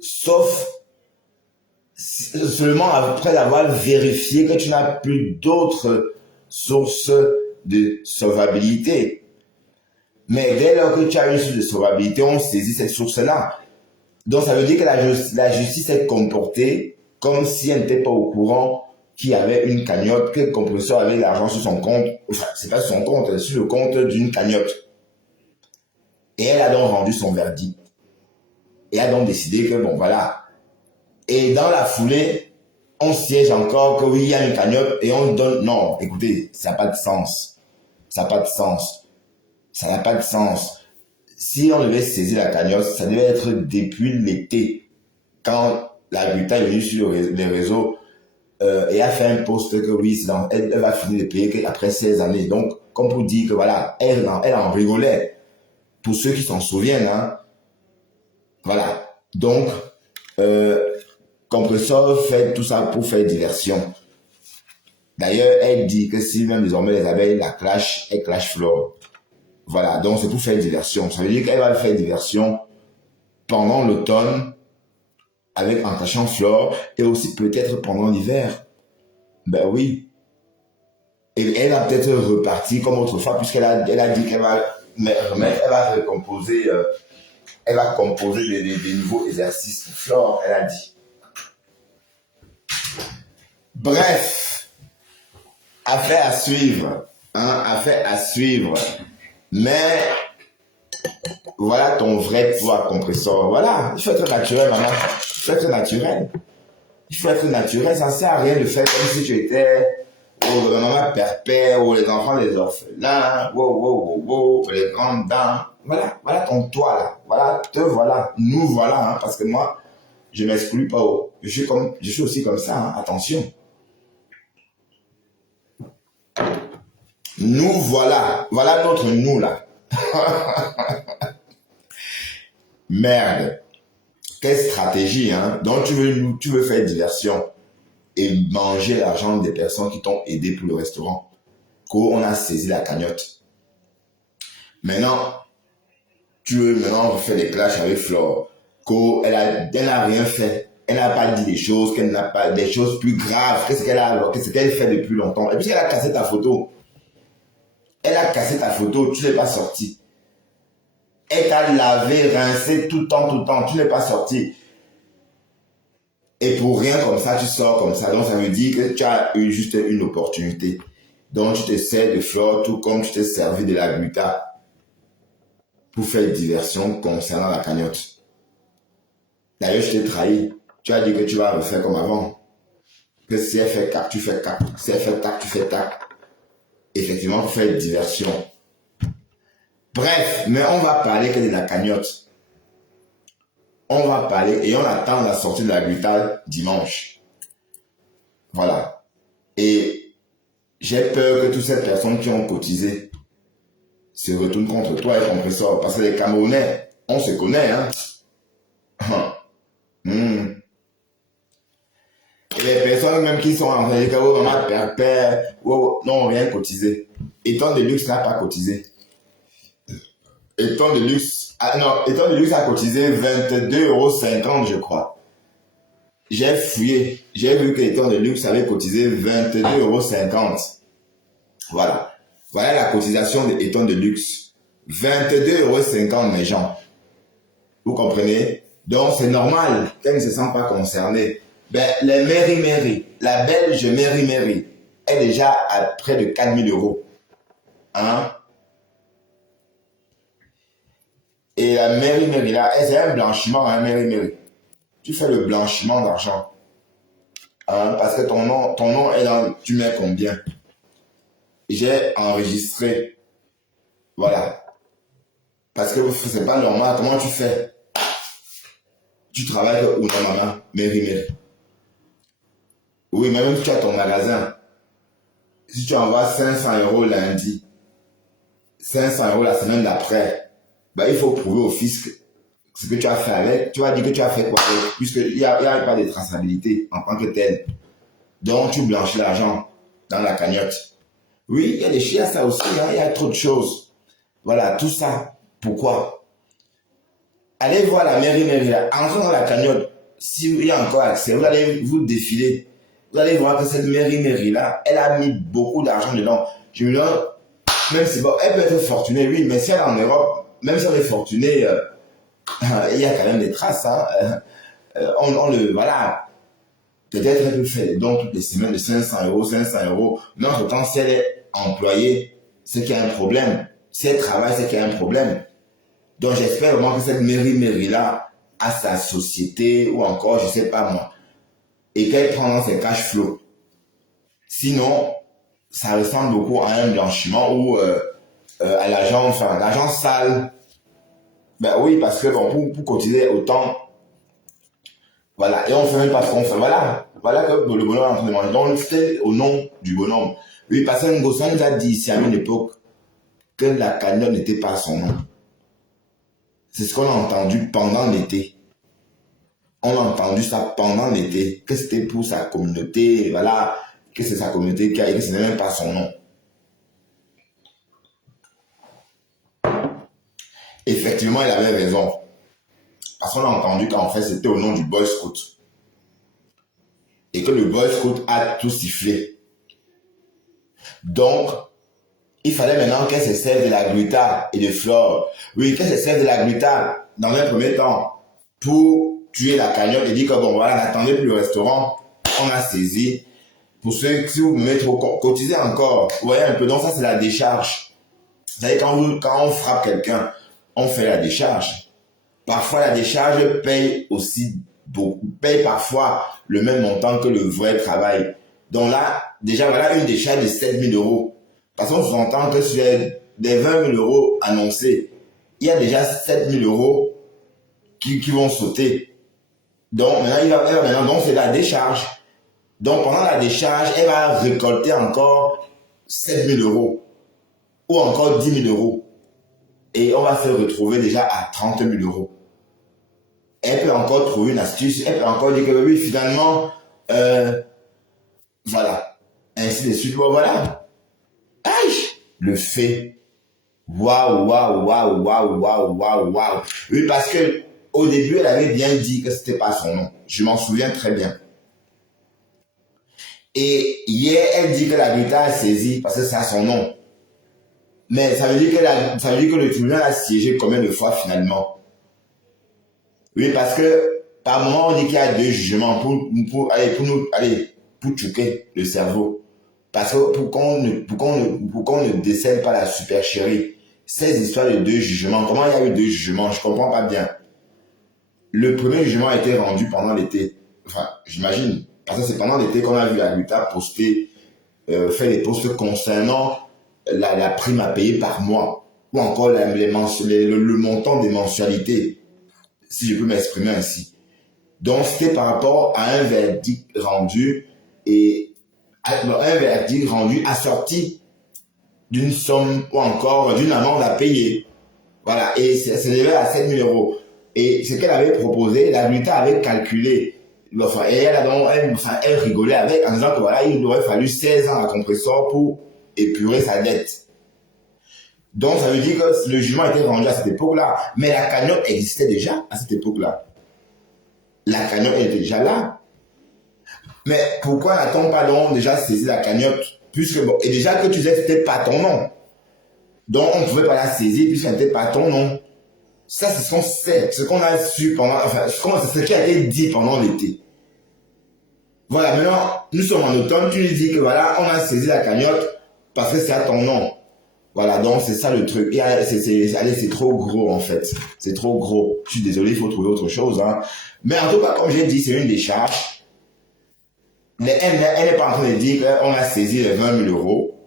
sauf seulement après avoir vérifié que tu n'as plus d'autres sources de solvabilité. Mais dès lors que tu as une source de solvabilité, on saisit cette source-là. Donc ça veut dire que la justice est comportée comme si elle n'était pas au courant qu'il y avait une cagnotte, que le compresseur avait l'argent sur son compte, enfin c'est pas sur son compte, c'est sur le compte d'une cagnotte. Et elle a donc rendu son verdict. Et a donc décidé que bon voilà. Et dans la foulée, on siège encore que oui, il y a une cagnotte et on donne... Non, écoutez, ça n'a pas de sens. Ça n'a pas de sens. Ça n'a pas de sens. Si on devait saisir la cagnotte, ça devait être depuis l'été, quand la Greta est venue sur les réseaux et a fait un post que oui, elle va finir de payer après 16 années. Donc, comme pour dire que voilà, elle en rigolait. Pour ceux qui s'en souviennent, hein. Voilà. Donc, Compressor fait tout ça pour faire diversion. D'ailleurs, elle dit que si même désormais les abeilles la clashent, elle clash Flore. Voilà, donc c'est pour faire diversion. Ça veut dire qu'elle va faire diversion pendant l'automne, en cachant Flore, et aussi peut-être pendant l'hiver. Ben oui. Et elle a peut-être reparti comme autrefois, puisqu'elle a dit qu'elle va recomposer, elle va composer des nouveaux exercices pour Flore, elle a dit. Bref, affaire à suivre, hein, affaire à suivre. Mais voilà ton vrai pouvoir compresseur. Voilà, il faut être naturel, maman. Il faut être naturel. Il faut être naturel. Ça ne sert à rien de faire comme si tu étais la maman père ou les enfants des orphelins, les grandes dames. Voilà, voilà ton toi là. Voilà, voilà. Nous voilà, hein, parce que moi, je ne m'exclus pas. Je suis aussi comme ça, hein, attention. Nous voilà. Voilà notre nous là. Merde. Quelle stratégie, hein. Donc tu veux faire diversion et manger l'argent des personnes qui t'ont aidé pour le restaurant. On a saisi la cagnotte. Maintenant, tu veux faire des clashs avec Flore. Elle n'a rien fait. Elle n'a pas dit des choses, qu'elle n'a pas des choses plus graves que ce qu'elle fait depuis longtemps. Et puis elle a cassé ta photo. Elle a cassé ta photo, tu n'es pas sorti. Elle t'a lavé, rincé tout le temps, tu n'es pas sorti. Et pour rien comme ça, tu sors comme ça. Donc ça veut dire que tu as eu juste une opportunité. Donc tu te sers de fleurs tout comme tu t'es servi de la gluta pour faire diversion concernant la cagnotte. D'ailleurs, je t'ai trahi. Tu as dit que tu vas refaire comme avant. Que si elle fait cac, tu fais cac. Si elle fait tac, tu fais tac. Effectivement, pour faire diversion. Bref, mais on va parler que de la cagnotte. On va parler et on attend la sortie de la gluta dimanche. Voilà. Et j'ai peur que toutes ces personnes qui ont cotisé se retournent contre toi et contre ça. Parce que les Camerounais, on se connaît, hein. Et les personnes même qui sont en train de dire oh, maman, père, n'ont rien cotisé. Étant de luxe n'a pas cotisé. Étant de luxe a cotisé 22,50 €, je crois. J'ai fouillé. J'ai vu que Étant de luxe avait cotisé 22,50 €. Voilà. Voilà la cotisation de Étant de luxe. 22,50 € mes gens. Vous comprenez? Donc c'est normal qu'elle ne se sent pas concernée. Ben, les Mary, la belge Mary, est déjà à près de 4 000 €. Hein? Et la Mary là, c'est un blanchiment, hein, Mary. Tu fais le blanchiment d'argent. Hein? Parce que ton nom est dans, tu mets combien? J'ai enregistré. Voilà. Parce que c'est pas normal. Comment tu fais? Tu travailles ou non, maman? Mary. Oui, mais même si tu as ton magasin, si tu envoies 500 € lundi, 500 € la semaine d'après, ben, il faut prouver au fisc ce que tu as fait avec. Tu vas dire que tu as fait quoi avec, puisqu'il n'y a pas de traçabilité en tant que tel. Donc, tu blanchis l'argent dans la cagnotte. Oui, il y a des chiens, ça aussi, hein, il y a trop de choses. Voilà, tout ça. Pourquoi? Allez voir la Mary là. Entrez dans la cagnotte. S'il y a encore accès, vous allez vous défiler. Vous allez voir que cette Mary là, elle a mis beaucoup d'argent dedans. Je me demande, même si bon, elle peut être fortunée, oui, mais si elle est en Europe, même si elle est fortunée, il y a quand même des traces. Hein, voilà. Peut-être elle peut faire des dons toutes les semaines de 500 €. Mais en temps, si elle est employée, c'est qu'il y a un problème. Si elle travaille, c'est qu'il y a un problème. Donc j'espère vraiment que cette Mary là a sa société ou encore, je sais pas moi, et qu'elle prend dans ses cash flow. Sinon, ça ressemble beaucoup à un blanchiment ou à l'argent sale. Ben oui, parce que bon, pour cotiser autant, voilà, et on fait même pas ce qu'on fait. Voilà que le bonhomme est en train de manger. Donc c'était au nom du bonhomme. Oui, parce que Ngossan nous a dit ici à une époque que la cagnotte n'était pas son nom. C'est ce qu'on a entendu pendant l'été. On a entendu ça pendant l'été, que c'était pour sa communauté, voilà, que c'est sa communauté qui a, et que ce n'est même pas son nom. Effectivement, il avait raison. Parce qu'on a entendu qu'en fait, c'était au nom du Boy Scout. Et que le Boy Scout a tout sifflé. Donc, il fallait maintenant qu'elle se serve de la gluta et de flore. Oui, qu'elle se serve de la gluta dans un premier temps pour tuer la cagnotte et dire que bon, voilà, n'attendez plus le restaurant, on a saisi. Pour ceux qui vous mettez trop cotiser encore, vous voyez un peu, donc ça c'est la décharge. Vous savez, quand on frappe quelqu'un, on fait la décharge. Parfois la décharge paye aussi beaucoup, paye parfois le même montant que le vrai travail. Donc là, déjà voilà une décharge de 7 000 €. Parce qu'on s'entend que sur des 20 000 € annoncés, il y a déjà 7 000 € qui vont sauter. Donc maintenant, donc c'est la décharge. Donc pendant la décharge, elle va récolter encore 7 000 € ou encore 10 000 €. Et on va se retrouver déjà à 30 000 €. Elle peut encore trouver une astuce, elle peut encore dire que oui, finalement, voilà, ainsi de suite, voilà. Aïe, le fait. Waouh. Oui, parce que Au début, elle avait bien dit que c'était pas son nom. Je m'en souviens très bien. Et hier, elle dit que l'Agrita a saisi parce que c'est à son nom. Mais ça veut dire que le tribunal a siégé combien de fois finalement? Oui, parce que par moment, on dit qu'il y a 2 jugements pour choquer le cerveau. Parce que pourquoi on ne décèle pas la supercherie? Ces histoires de 2 jugements, comment il y a eu 2 jugements? Je comprends pas bien. Le premier jugement a été rendu pendant l'été. Enfin, j'imagine. Parce que c'est pendant l'été qu'on a vu Aguita poster, faire des posts concernant la prime à payer par mois. Ou encore le montant des mensualités. Si je peux m'exprimer ainsi. Donc, c'était par rapport à un verdict rendu assorti d'une somme ou encore d'une amende à payer. Voilà. Et c'est élevé à 7 000 euros. Et ce qu'elle avait proposé, l'Agrita avait calculé. Enfin, et elle rigolait avec en disant que voilà, il aurait fallu 16 ans à compresseur pour épurer sa dette. Donc, ça veut dire que le jugement était rendu à cette époque-là. Mais la cagnotte existait déjà à cette époque-là. La cagnotte était déjà là. Mais pourquoi n'a-t-on pas donc déjà saisi la cagnotte? Puisque, bon, et déjà que tu disais que c'était pas ton nom. Donc, on ne pouvait pas la saisir puisque ce n'était pas ton nom. Ça, c'est ce qu'on sait, ce qu'on a su pendant, enfin, ce qui a été dit pendant l'été. Voilà, maintenant, nous sommes en automne, tu lui dis que voilà, on a saisi la cagnotte parce que c'est à ton nom. Voilà, donc c'est ça le truc. Et c'est trop gros en fait. C'est trop gros. Je suis désolé, il faut trouver autre chose. Hein. Mais en tout cas, comme j'ai dit, c'est une décharge. Elle n'est pas en train de dire qu'on a saisi les 20 000 euros.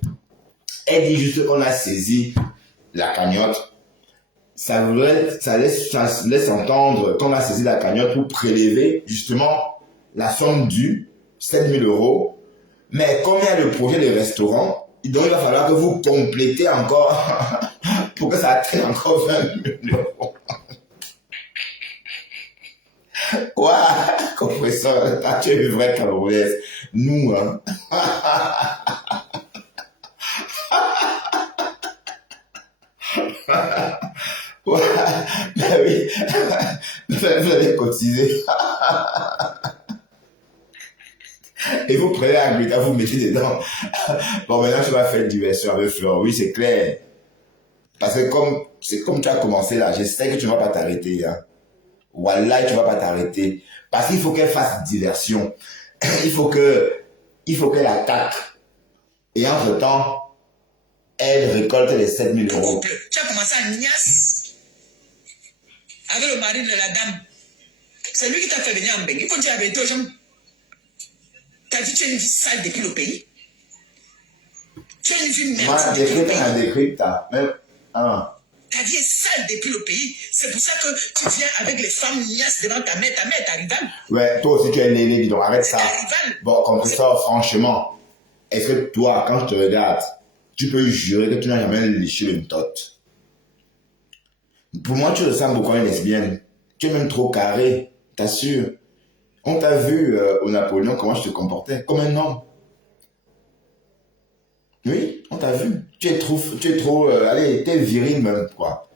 Elle dit juste qu'on a saisi la cagnotte. Ça laisse entendre qu'on a saisi la cagnotte pour prélever justement la somme due, 7 000 euros. Mais comme il y a le projet de restaurant, donc il va falloir que vous complétez encore pour que ça atteigne encore 20 000 euros. Ouah, compresseur, tu es une vraie Camerounaise. Nous, hein. Ouais, ben oui, vous allez cotiser. Et vous prenez la Agrita, vous mettez dedans. Bon, maintenant, tu vas faire diversion avec Flore. Oui, c'est clair. Parce que c'est comme tu as commencé là, je sais que tu ne vas pas t'arrêter. Hein. Wallah, tu ne vas pas t'arrêter. Parce qu'il faut qu'elle fasse diversion. Il faut qu'elle attaque. Et entre-temps, elle récolte les 7 000 euros. Tu as commencé à niasse avec le mari de la dame. C'est lui qui t'a fait venir en Bengue. Il faut dire la vérité aux gens. T'as dit que tu es une vie sale depuis le pays. Tu es une vie merde. Moi, décrypte. Même, hein. Ta vie est sale depuis le pays. C'est pour ça que tu viens avec les femmes niasses devant ta mère. Ta mère est ta rivale. Ouais, toi aussi tu es l'aîné, donc arrête ça. Ta rivale. Bon, comme ça, franchement, est-ce que toi, quand je te regarde, tu peux jurer que tu n'as jamais léché une tote? Pour moi, tu ressembles beaucoup à une lesbienne. Tu es même trop carré, t'assures. On t'a vu au Napoléon comment je te comportais, comme un homme. Oui, on t'a vu. Tu es trop, allez, t'es viril même, quoi.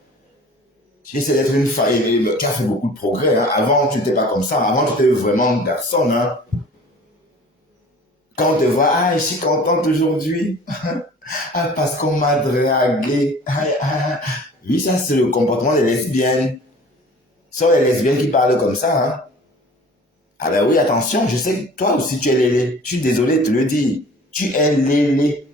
Tu essaies d'être une femme, tu as fait beaucoup de progrès, hein. Avant, tu n'étais pas comme ça. Avant, tu étais vraiment garçon, hein. Quand on te voit, ah, je suis contente aujourd'hui. Ah, parce qu'on m'a dragué. Oui, ça, c'est le comportement des lesbiennes. Ce sont les lesbiennes qui parlent comme ça, hein. Ah ben oui, attention, je sais que toi aussi tu es lélé. Je suis désolé de te le dire. Tu es lélé.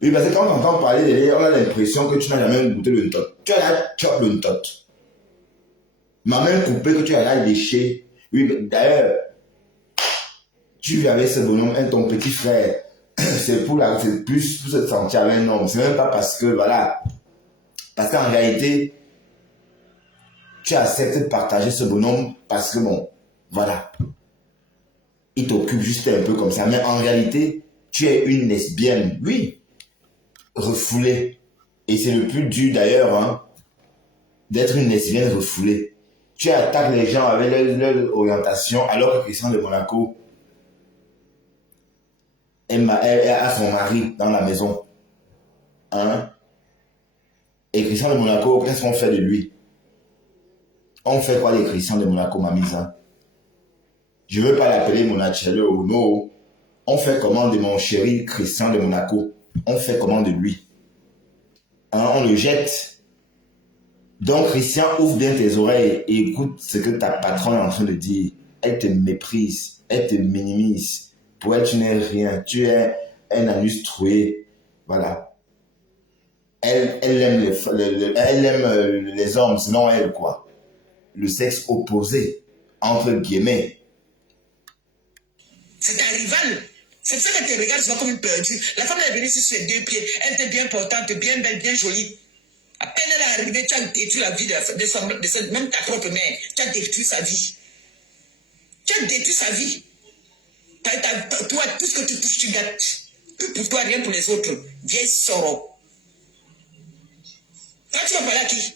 Oui, parce que quand on entend parler de lélé, on a l'impression que tu n'as jamais goûté le ntot. Tu as la chop le ntot. Ma main coupée que tu as la léché. Oui, d'ailleurs, tu vis avec ce bonhomme, ton petit frère. C'est plus pour se sentir avec un homme. C'est même pas parce que, voilà. Parce qu'en réalité, tu acceptes de partager ce bonhomme parce que, bon, voilà. Il t'occupe juste un peu comme ça. Mais en réalité, tu es une lesbienne. Oui. Refoulée. Et c'est le plus dur d'ailleurs, hein. D'être une lesbienne refoulée. Tu attaques les gens avec leur orientation alors que Christian de Monaco, elle a son mari dans la maison. Hein? Et Christian de Monaco, qu'est-ce qu'on fait de lui? On fait quoi les Christian de Monaco, Mamisa? Je veux pas l'appeler Monachello ou non. On fait comment de mon chéri Christian de Monaco? On fait comment de lui? Hein, on le jette. Donc, Christian, ouvre bien tes oreilles et écoute ce que ta patronne est en train de dire. Elle te méprise, elle te minimise. Pour elle, tu n'es rien. Tu es un anus troué. Voilà. Elle aime les hommes, sinon elle, quoi. Le sexe opposé, entre guillemets. C'est ta rivale. C'est ça que tu regardes souvent comme une perdue. La femme elle est venue sur ses deux pieds. Elle était bien portante, bien belle, bien jolie. À peine elle est arrivée, tu as détruit la vie même ta propre mère. Tu as détruit sa vie. Tu as détruit sa vie. Toi, tout ce que tu touches, tu gâtes. Tout pour toi, rien pour les autres. Vieille soro. Toi, tu vas parler à qui?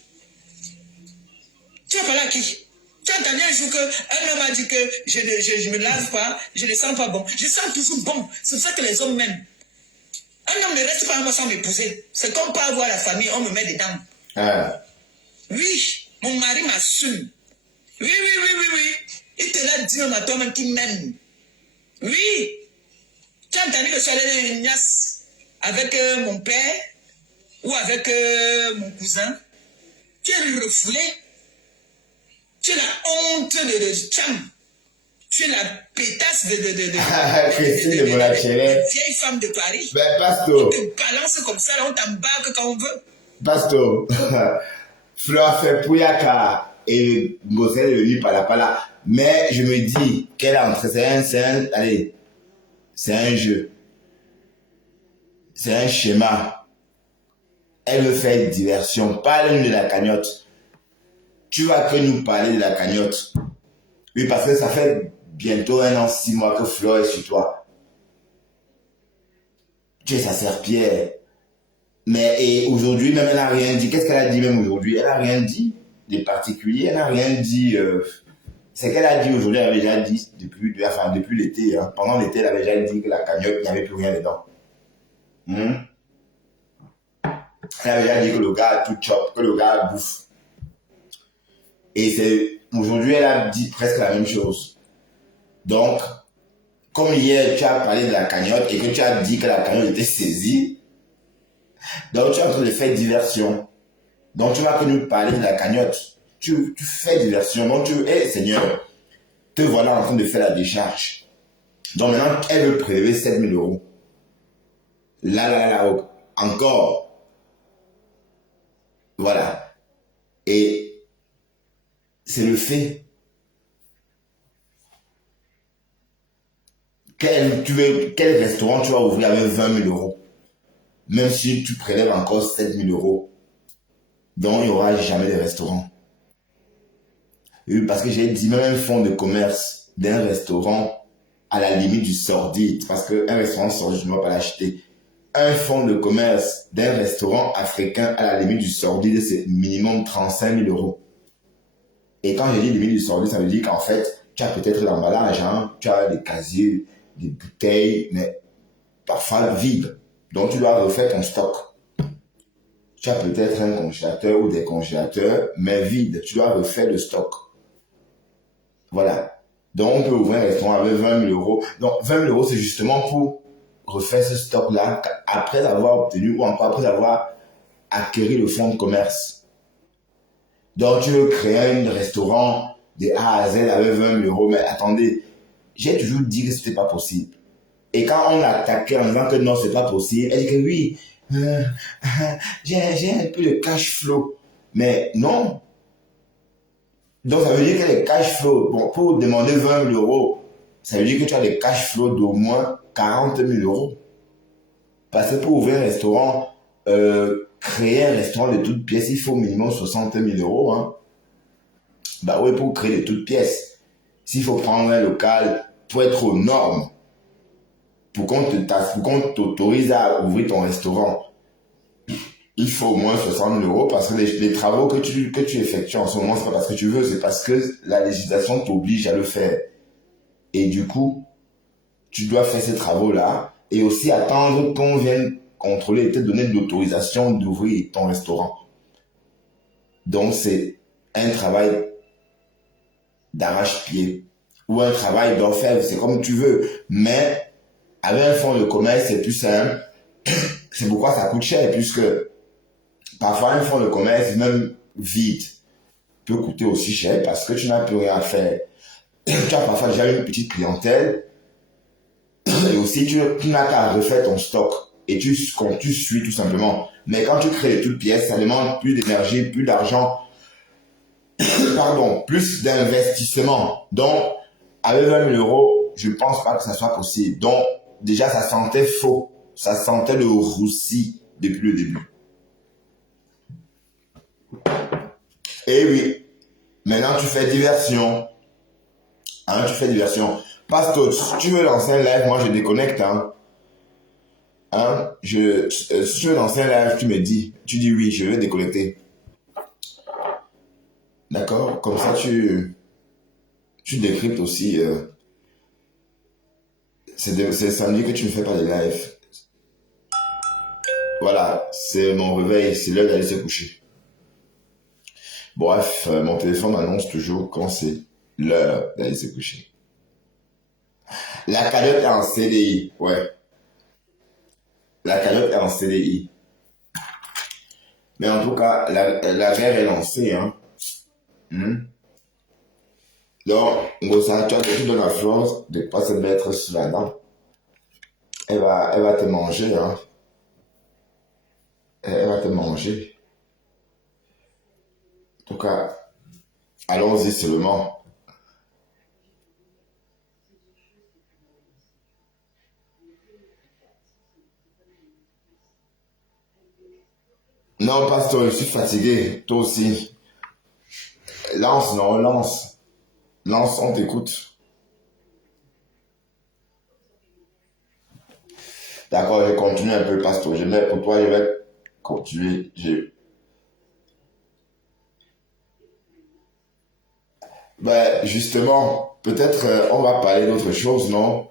Tu vas parler à qui? Tu as entendu un jour qu'un homme a dit que je me lave pas, je ne sens pas bon. Je sens toujours bon. C'est ça que les hommes m'aiment. Un homme ne reste pas à moi sans m'épouser. C'est comme pas avoir la famille, on me met dedans. Ah. Oui, mon mari m'assume. Oui. Il te l'a dit à toi-même qu'il m'aime. Oui. Tu as entendu que je suis allé Nias avec mon père ou avec mon cousin. Tu es refoulé. Tu es la honte de Tcham. Tu es la pétasse de Christine de Monachelé. Vieille femme de Paris. Ben, Pasto. On te balance comme ça, là, on t'embarque quand on veut. Pasto. Fleur fait Pouyaka et Moselle le lit pala. Mais je me dis qu'elle entre, c'est un jeu. C'est un schéma. Elle veut faire diversion. Parle-nous de la cagnotte. Tu vas que nous parler de la cagnotte. Oui, parce que ça fait bientôt 1 an, 6 mois que Fleur est sur toi. Tu es sa serpillère. Mais et aujourd'hui, même elle n'a rien dit. Qu'est-ce qu'elle a dit même aujourd'hui? Elle n'a rien dit de particulier. Elle n'a rien dit. C'est qu'elle a dit aujourd'hui, elle avait déjà dit depuis l'été. Hein. Pendant l'été, elle avait déjà dit que la cagnotte, il n'y avait plus rien dedans. Elle avait déjà dit que le gars tout chop, que le gars bouffe. Et aujourd'hui, elle a dit presque la même chose. Donc, comme hier, tu as parlé de la cagnotte et que tu as dit que la cagnotte était saisie, donc tu es en train de faire diversion. Donc, tu vas que nous parler de la cagnotte. Tu fais diversion. Donc, Seigneur, te voilà en train de faire la décharge. Donc, maintenant, elle veut prélever 7 000 euros. Là, encore. Voilà. Et c'est le fait. Quel restaurant tu vas ouvrir avec 20 000 euros? Même si tu prélèves encore 7 000 euros. Donc, il n'y aura jamais de restaurant. Oui, parce que j'ai dit, même un fonds de commerce d'un restaurant à la limite du sordide, parce qu'un restaurant sordide, je ne vais pas l'acheter. Un fonds de commerce d'un restaurant africain à la limite du sordide, c'est minimum 35 000 euros. Et quand je dis limite du sordide, ça veut dire qu'en fait, tu as peut-être l'emballage, hein, tu as des casiers, des bouteilles, mais parfois vides. Donc, tu dois refaire ton stock. Tu as peut-être un congélateur ou des congélateurs, mais vides. Tu dois refaire le stock. Voilà. Donc, on peut ouvrir un restaurant avec 20 000 euros. Donc, 20 000 euros, c'est justement pour refaire ce stock-là après avoir obtenu ou encore après avoir acquis le fonds de commerce. Donc, tu veux créer un restaurant de A à Z avec 20 000 euros. Mais attendez, j'ai toujours dit que c'était pas possible. Et quand on l'attaquait en disant que non, c'est pas possible, elle dit que oui, j'ai un peu de cash flow. Mais non. Donc, ça veut dire que les cash flow, bon, pour demander 20 000 euros, ça veut dire que tu as des cash flows d'au moins 40 000 euros. Parce que pour ouvrir un restaurant, créer un restaurant de toutes pièces, il faut au minimum 60 000 euros. Hein. Bah oui, pour créer de toutes pièces. S'il faut prendre un local pour être aux normes, pour qu'on t'autorise à ouvrir ton restaurant, il faut au moins 60 000 euros parce que les travaux que tu effectues en ce moment, c'est pas parce que tu veux, c'est parce que la législation t'oblige à le faire. Et du coup, tu dois faire ces travaux-là et aussi attendre qu'on vienne contrôler et te donner de l'autorisation d'ouvrir ton restaurant. Donc, c'est un travail d'arrache-pied ou un travail d'orfèvre, c'est comme tu veux. Mais avec un fonds de commerce, c'est plus simple. C'est pourquoi ça coûte cher, puisque parfois un fonds de commerce, même vide, peut coûter aussi cher parce que tu n'as plus rien à faire. Tu as parfois déjà une petite clientèle et aussi tu n'as qu'à refaire ton stock et tu suis tout simplement. Mais quand tu crées de toutes pièces, ça demande plus d'énergie, plus d'argent, pardon, plus d'investissement. Donc, avec 20 000 euros, je ne pense pas que ça soit possible. Donc, déjà, ça sentait faux. Ça sentait le roussi depuis le début. Et oui, maintenant tu fais diversion. Hein, tu fais diversion. Pasteur, si tu veux lancer un live, moi je déconnecte. Si tu veux lancer un live, tu me dis. Tu dis oui, je vais déconnecter. D'accord? Comme ça, tu décryptes aussi. C'est samedi que tu ne fais pas de live. Voilà, c'est mon réveil, c'est l'heure d'aller se coucher. Bref, mon téléphone annonce toujours quand c'est l'heure d'aller se coucher. La cagnotte est en CDI, ouais. La cagnotte est en CDI. Mais en tout cas, la guerre est lancée, hein. Donc, Ngosa, tu donnes la force de ne pas se mettre sous la dent. Elle va te manger, hein. Elle va te manger. En tout cas, allons-y seulement. Non, pasteur, je suis fatigué. Toi aussi. Lance, non, lance. Lance, on t'écoute. D'accord, je continue un peu, pasteur. Pour toi, je vais continuer. Ben, justement, peut-être on va parler d'autre chose, non?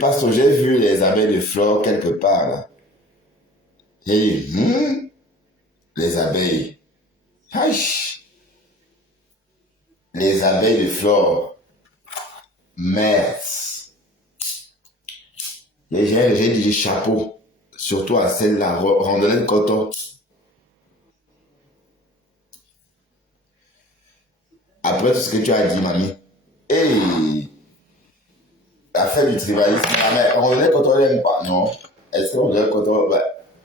Pasteur, j'ai vu les abeilles de flore quelque part, là. J'ai dit, les abeilles. Aïe! Les abeilles de flore. Merde. J'ai dit chapeau. Surtout à celle-là, randonnée coton. Après tout ce que tu as dit, mamie. Hey! L'affaire du tribalisme. Ah, mais randonnée coton, elle n'aime pas, non? Est-ce que randonnée coton,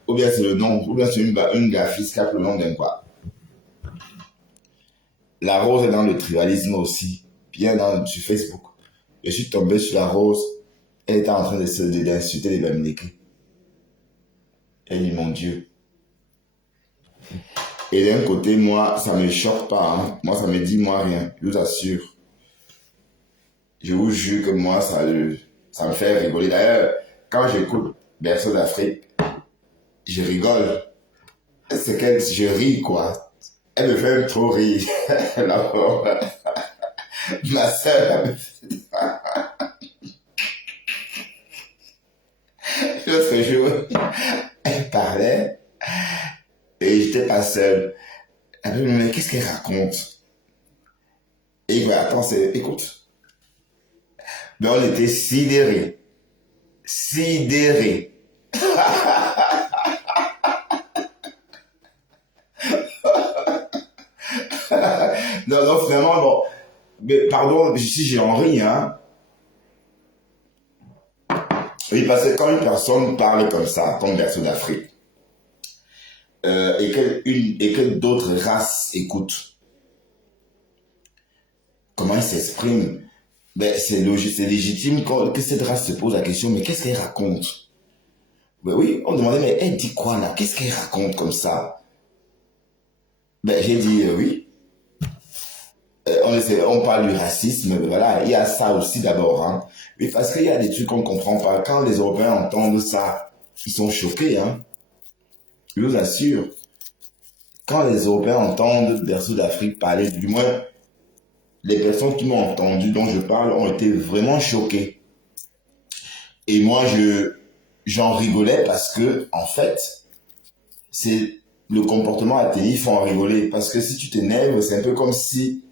ou bien c'est le nom, ou bien c'est une graphiste qui a le nom d'un quoi? La rose est dans le tribalisme aussi, bien sur Facebook. Je suis tombé sur la rose, elle était en train d'insulter les Bamileke. Elle dit, mon Dieu. Et d'un côté, moi, ça me choque pas. Hein. Moi, ça me dit, moi, rien. Je vous assure. Je vous jure que moi, ça me fait rigoler. D'ailleurs, quand j'écoute Berceau d'Afrique, je rigole. C'est qu'elle, je ris, quoi. Elle me fait trop rire. Ma soeur, l'autre jour, elle parlait et j'étais pas seul. Elle me dit, mais qu'est-ce qu'elle raconte? Et il va attends, écoute. Mais on était sidérés. Sidérés. Non, vraiment, bon. Mais pardon, si j'ai en ri, hein. Oui, parce que quand une personne parle comme ça, comme Berceau d'Afrique, et que d'autres races écoutent, comment ils s'expriment, ben, c'est logique, c'est légitime que cette race se pose la question, mais qu'est-ce qu'elle raconte? Ben oui, on demandait, mais elle dit quoi là? Qu'est-ce qu'elle raconte comme ça? Ben, j'ai dit, oui. On parle du racisme, voilà, il y a ça aussi d'abord, hein. Mais parce qu'il y a des trucs qu'on ne comprend pas. Quand les Européens entendent ça, ils sont choqués, hein. Je vous assure. Quand les Européens entendent Berceau d'Afrique parler, du moins, les personnes qui m'ont entendu, dont je parle, ont été vraiment choquées. Et moi, j'en rigolais parce que, en fait, c'est le comportement à télé, ils font rigoler. Parce que si tu t'énerves, c'est un peu comme si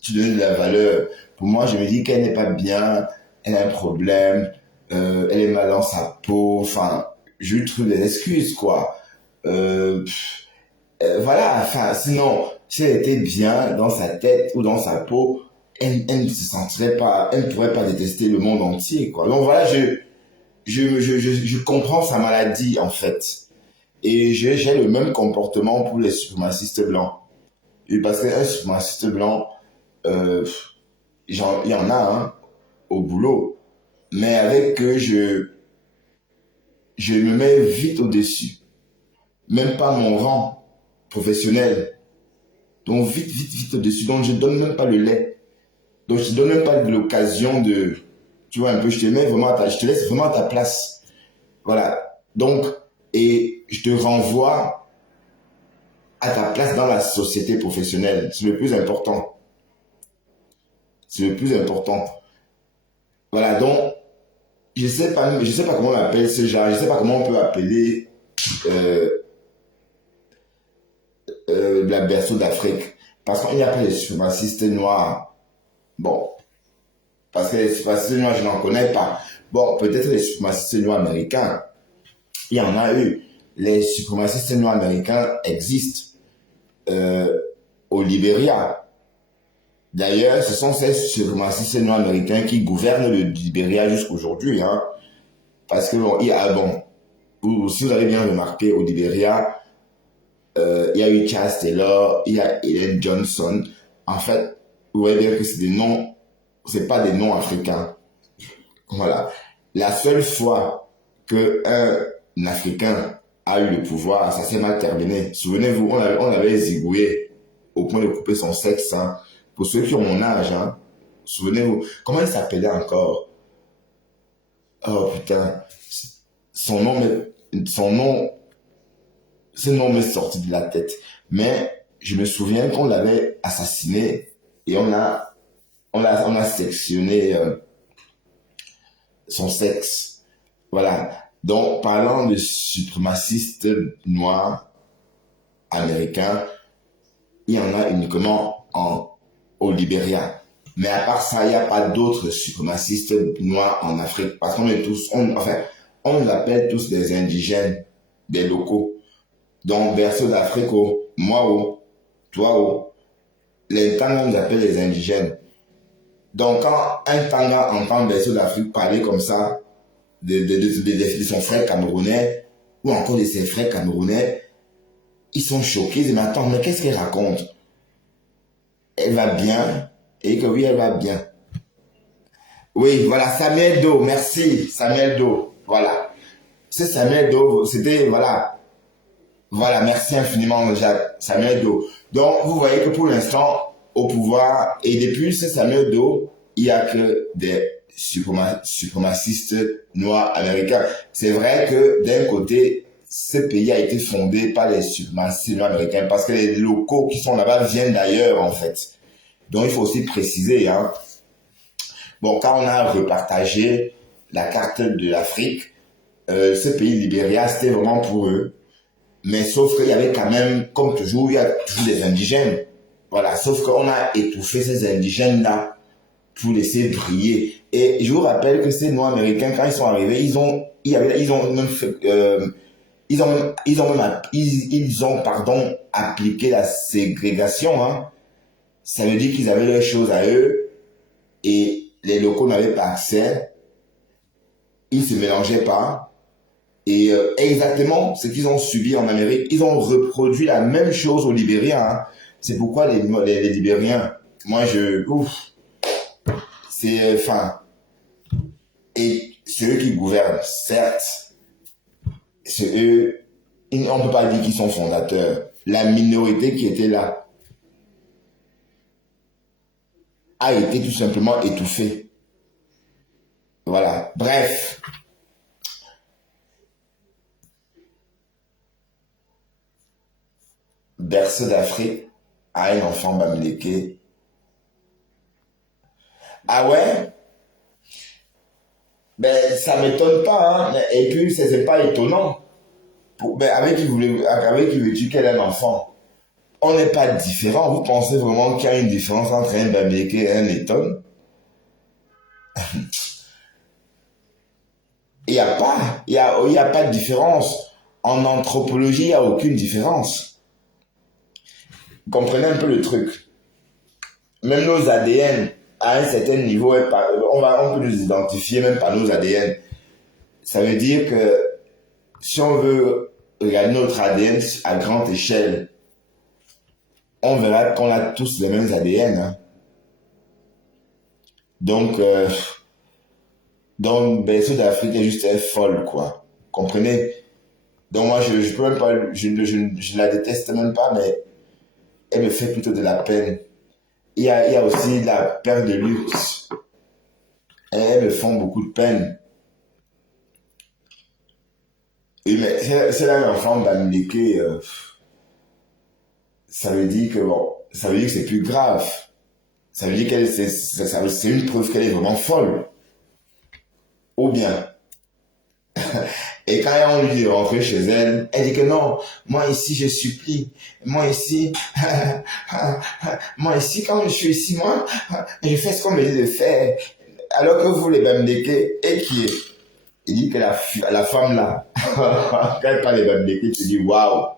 tu donnes de la valeur. Pour moi, je me dis qu'elle n'est pas bien, elle a un problème, elle est mal dans sa peau, enfin, je lui trouve des excuses, quoi. Voilà, enfin, sinon, si elle était bien dans sa tête ou dans sa peau, elle ne se sentirait pas, elle ne pourrait pas détester le monde entier, quoi. Donc voilà, je comprends sa maladie, en fait. Et j'ai le même comportement pour les suprémacistes blancs. Et parce qu'un suprémaciste blanc, il y en a, hein, au boulot. Mais avec eux, je me mets vite au-dessus. Même pas mon rang professionnel. Donc vite au-dessus. Donc je donne même pas le lait. Donc je te donne même pas l'occasion de, tu vois un peu, je te laisse vraiment à ta place. Voilà. Donc, et je te renvoie à ta place dans la société professionnelle. C'est le plus important. C'est le plus important. Voilà, donc, je sais pas comment on appelle ce genre, je sais pas comment on peut appeler la berceau d'Afrique. Parce qu'il n'y a pas de suprémacistes noirs. Bon, parce que les suprémacistes noirs, je n'en connais pas. Bon, peut-être les suprémacistes noirs américains, il y en a eu. Les suprémacistes noirs américains existent au Libéria. D'ailleurs, ce sont ces suprémacistes noirs américains qui gouvernent le Libéria jusqu'aujourd'hui. Hein. Parce que, si vous avez bien remarqué, au Libéria, il y a eu Charles Taylor, il y a Ellen Johnson. En fait, vous voyez bien que c'est des noms, c'est pas des noms africains. Voilà. La seule fois qu'un Africain a eu le pouvoir, ça s'est mal terminé. Souvenez-vous, on avait zigouillé au point de couper son sexe. Hein. Pour ceux qui ont mon âge, hein, souvenez-vous, comment il s'appelait encore? Oh putain, ce nom m'est sorti de la tête. Mais je me souviens qu'on l'avait assassiné et on a sectionné son sexe. Voilà. Donc, parlant de suprémacistes noirs américains, il y en a uniquement au Libéria. Mais à part ça, il n'y a pas d'autres suprémacistes noirs en Afrique. Parce qu'on est tous, on nous appelle tous des indigènes, des locaux. Donc, berceau d'Afrique, moi, toi, les Tanga nous appellent les indigènes. Donc, quand un Tanga entend berceau d'Afrique parler comme ça, de son frère camerounais, ou encore de ses frères camerounais, ils sont choqués. Ils disent, mais attends, mais qu'est-ce qu'elle raconte? Elle va bien, et que oui, elle va bien. Oui, voilà, Samuel Do, merci, Samuel Do, voilà. C'est Samuel Do, c'était, voilà, merci infiniment, Jacques, Samuel Do. Donc, vous voyez que pour l'instant, au pouvoir, et depuis ce Samuel Do, il n'y a que des suprémacistes noirs américains. C'est vrai que d'un côté, ce pays a été fondé par les suprémacistes noirs américains parce que les locaux qui sont là-bas viennent d'ailleurs, en fait. Donc, il faut aussi préciser, hein. Bon, quand on a repartagé la carte de l'Afrique, ce pays Libéria, c'était vraiment pour eux. Mais sauf qu'il y avait quand même, comme toujours, il y a toujours des indigènes. Voilà, sauf qu'on a étouffé ces indigènes-là pour laisser briller. Et je vous rappelle que ces Noirs américains, quand ils sont arrivés, ils ont appliqué la ségrégation, hein. Ça veut dire qu'ils avaient leurs choses à eux et les locaux n'avaient pas accès. Ils se mélangeaient pas. Et exactement ce qu'ils ont subi en Amérique, ils ont reproduit la même chose au Libéria. Hein. C'est pourquoi les Libériens, c'est, et c'est eux qui gouvernent, certes. C'est eux, on ne peut pas dire qu'ils sont fondateurs. La minorité qui était là a été tout simplement étouffée. Voilà. Bref. Berceau d'Afrique a un enfant bamileke. Ah ouais? Ben, ça m'étonne pas, hein. Et puis, c'est pas étonnant. Avec qui veux-tu qu'elle ait un enfant? on n'est pas différents. Vous pensez vraiment qu'il y a une différence entre un Bamileke et un Letton? Il n'y a pas. Il y a pas de différence. En anthropologie, il n'y a aucune différence. Vous comprenez un peu le truc. Même nos ADN, à un certain niveau, on peut nous identifier même par nos ADN. Ça veut dire que si on veut regarder notre ADN à grande échelle, on verra qu'on a tous les mêmes ADN. Hein. Donc, Berceau d'Afrique est juste folle, quoi. Comprenez? Donc moi, je peux même pas, je la déteste même pas, mais elle me fait plutôt de la peine. Il y a aussi la perte de luxe. Elles me font beaucoup de peine. Oui, mais c'est là l'enfant Bamileke, ça veut dire que bon, ça veut dire que c'est plus grave. Ça veut dire qu'elle, c'est une preuve qu'elle est vraiment folle. Ou bien. Et quand on lui dit de rentrer chez elle, elle dit que non, moi ici je supplie, moi ici, quand je suis ici, moi, je fais ce qu'on me dit de faire. Alors que vous les Bamileke, et qui est? Il dit que la femme là, quand elle parle des Bamileke, tu dis waouh.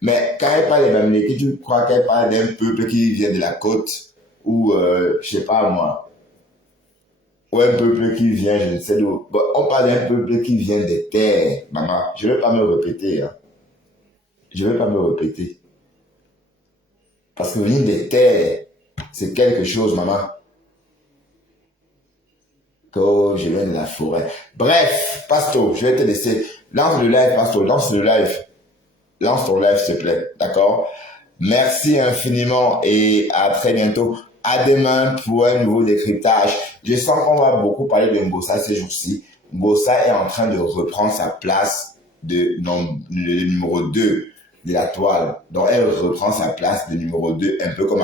Mais quand elle parle des Bamileke, tu crois qu'elle parle d'un peuple qui vient de la côte, ou je sais pas moi, ou un peuple qui vient, je ne sais d'où. Bon, on parle d'un peuple qui vient des terres, maman. Je ne vais pas me répéter. Hein. Je ne vais pas me répéter. Parce que venir des terres, c'est quelque chose, maman. Oh, je viens de la forêt. Bref, Pasto, je vais te laisser. Lance le live, Pasto, lance le live. Lance ton live, s'il te plaît. D'accord? Merci infiniment et à très bientôt. À demain pour un nouveau décryptage. Je sens qu'on va beaucoup parler de Mbossa ces jours-ci. Mbossa est en train de reprendre sa place de numéro 2 de la toile. Donc, elle reprend sa place de numéro 2, un peu comme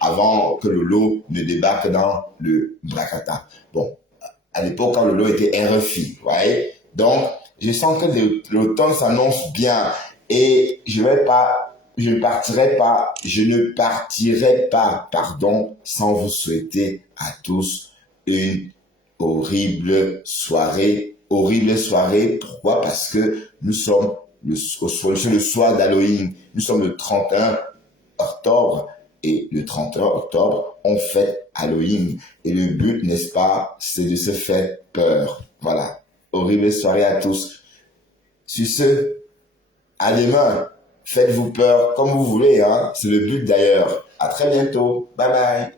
avant que Lolo ne débarque dans le Bracata. Bon, à l'époque, quand Lolo était RFI, vous voyez. Donc, je sens que l'automne s'annonce bien et je ne partirai pas, sans vous souhaiter à tous une horrible soirée. Horrible soirée, pourquoi? Parce que nous sommes le soir d'Halloween. Nous sommes le 31 octobre et le 31 octobre, on fête Halloween. Et le but, n'est-ce pas, c'est de se faire peur. Voilà. Horrible soirée à tous. Sur ce, à demain. Faites-vous peur comme vous voulez, hein. C'est le but d'ailleurs. À très bientôt. Bye bye.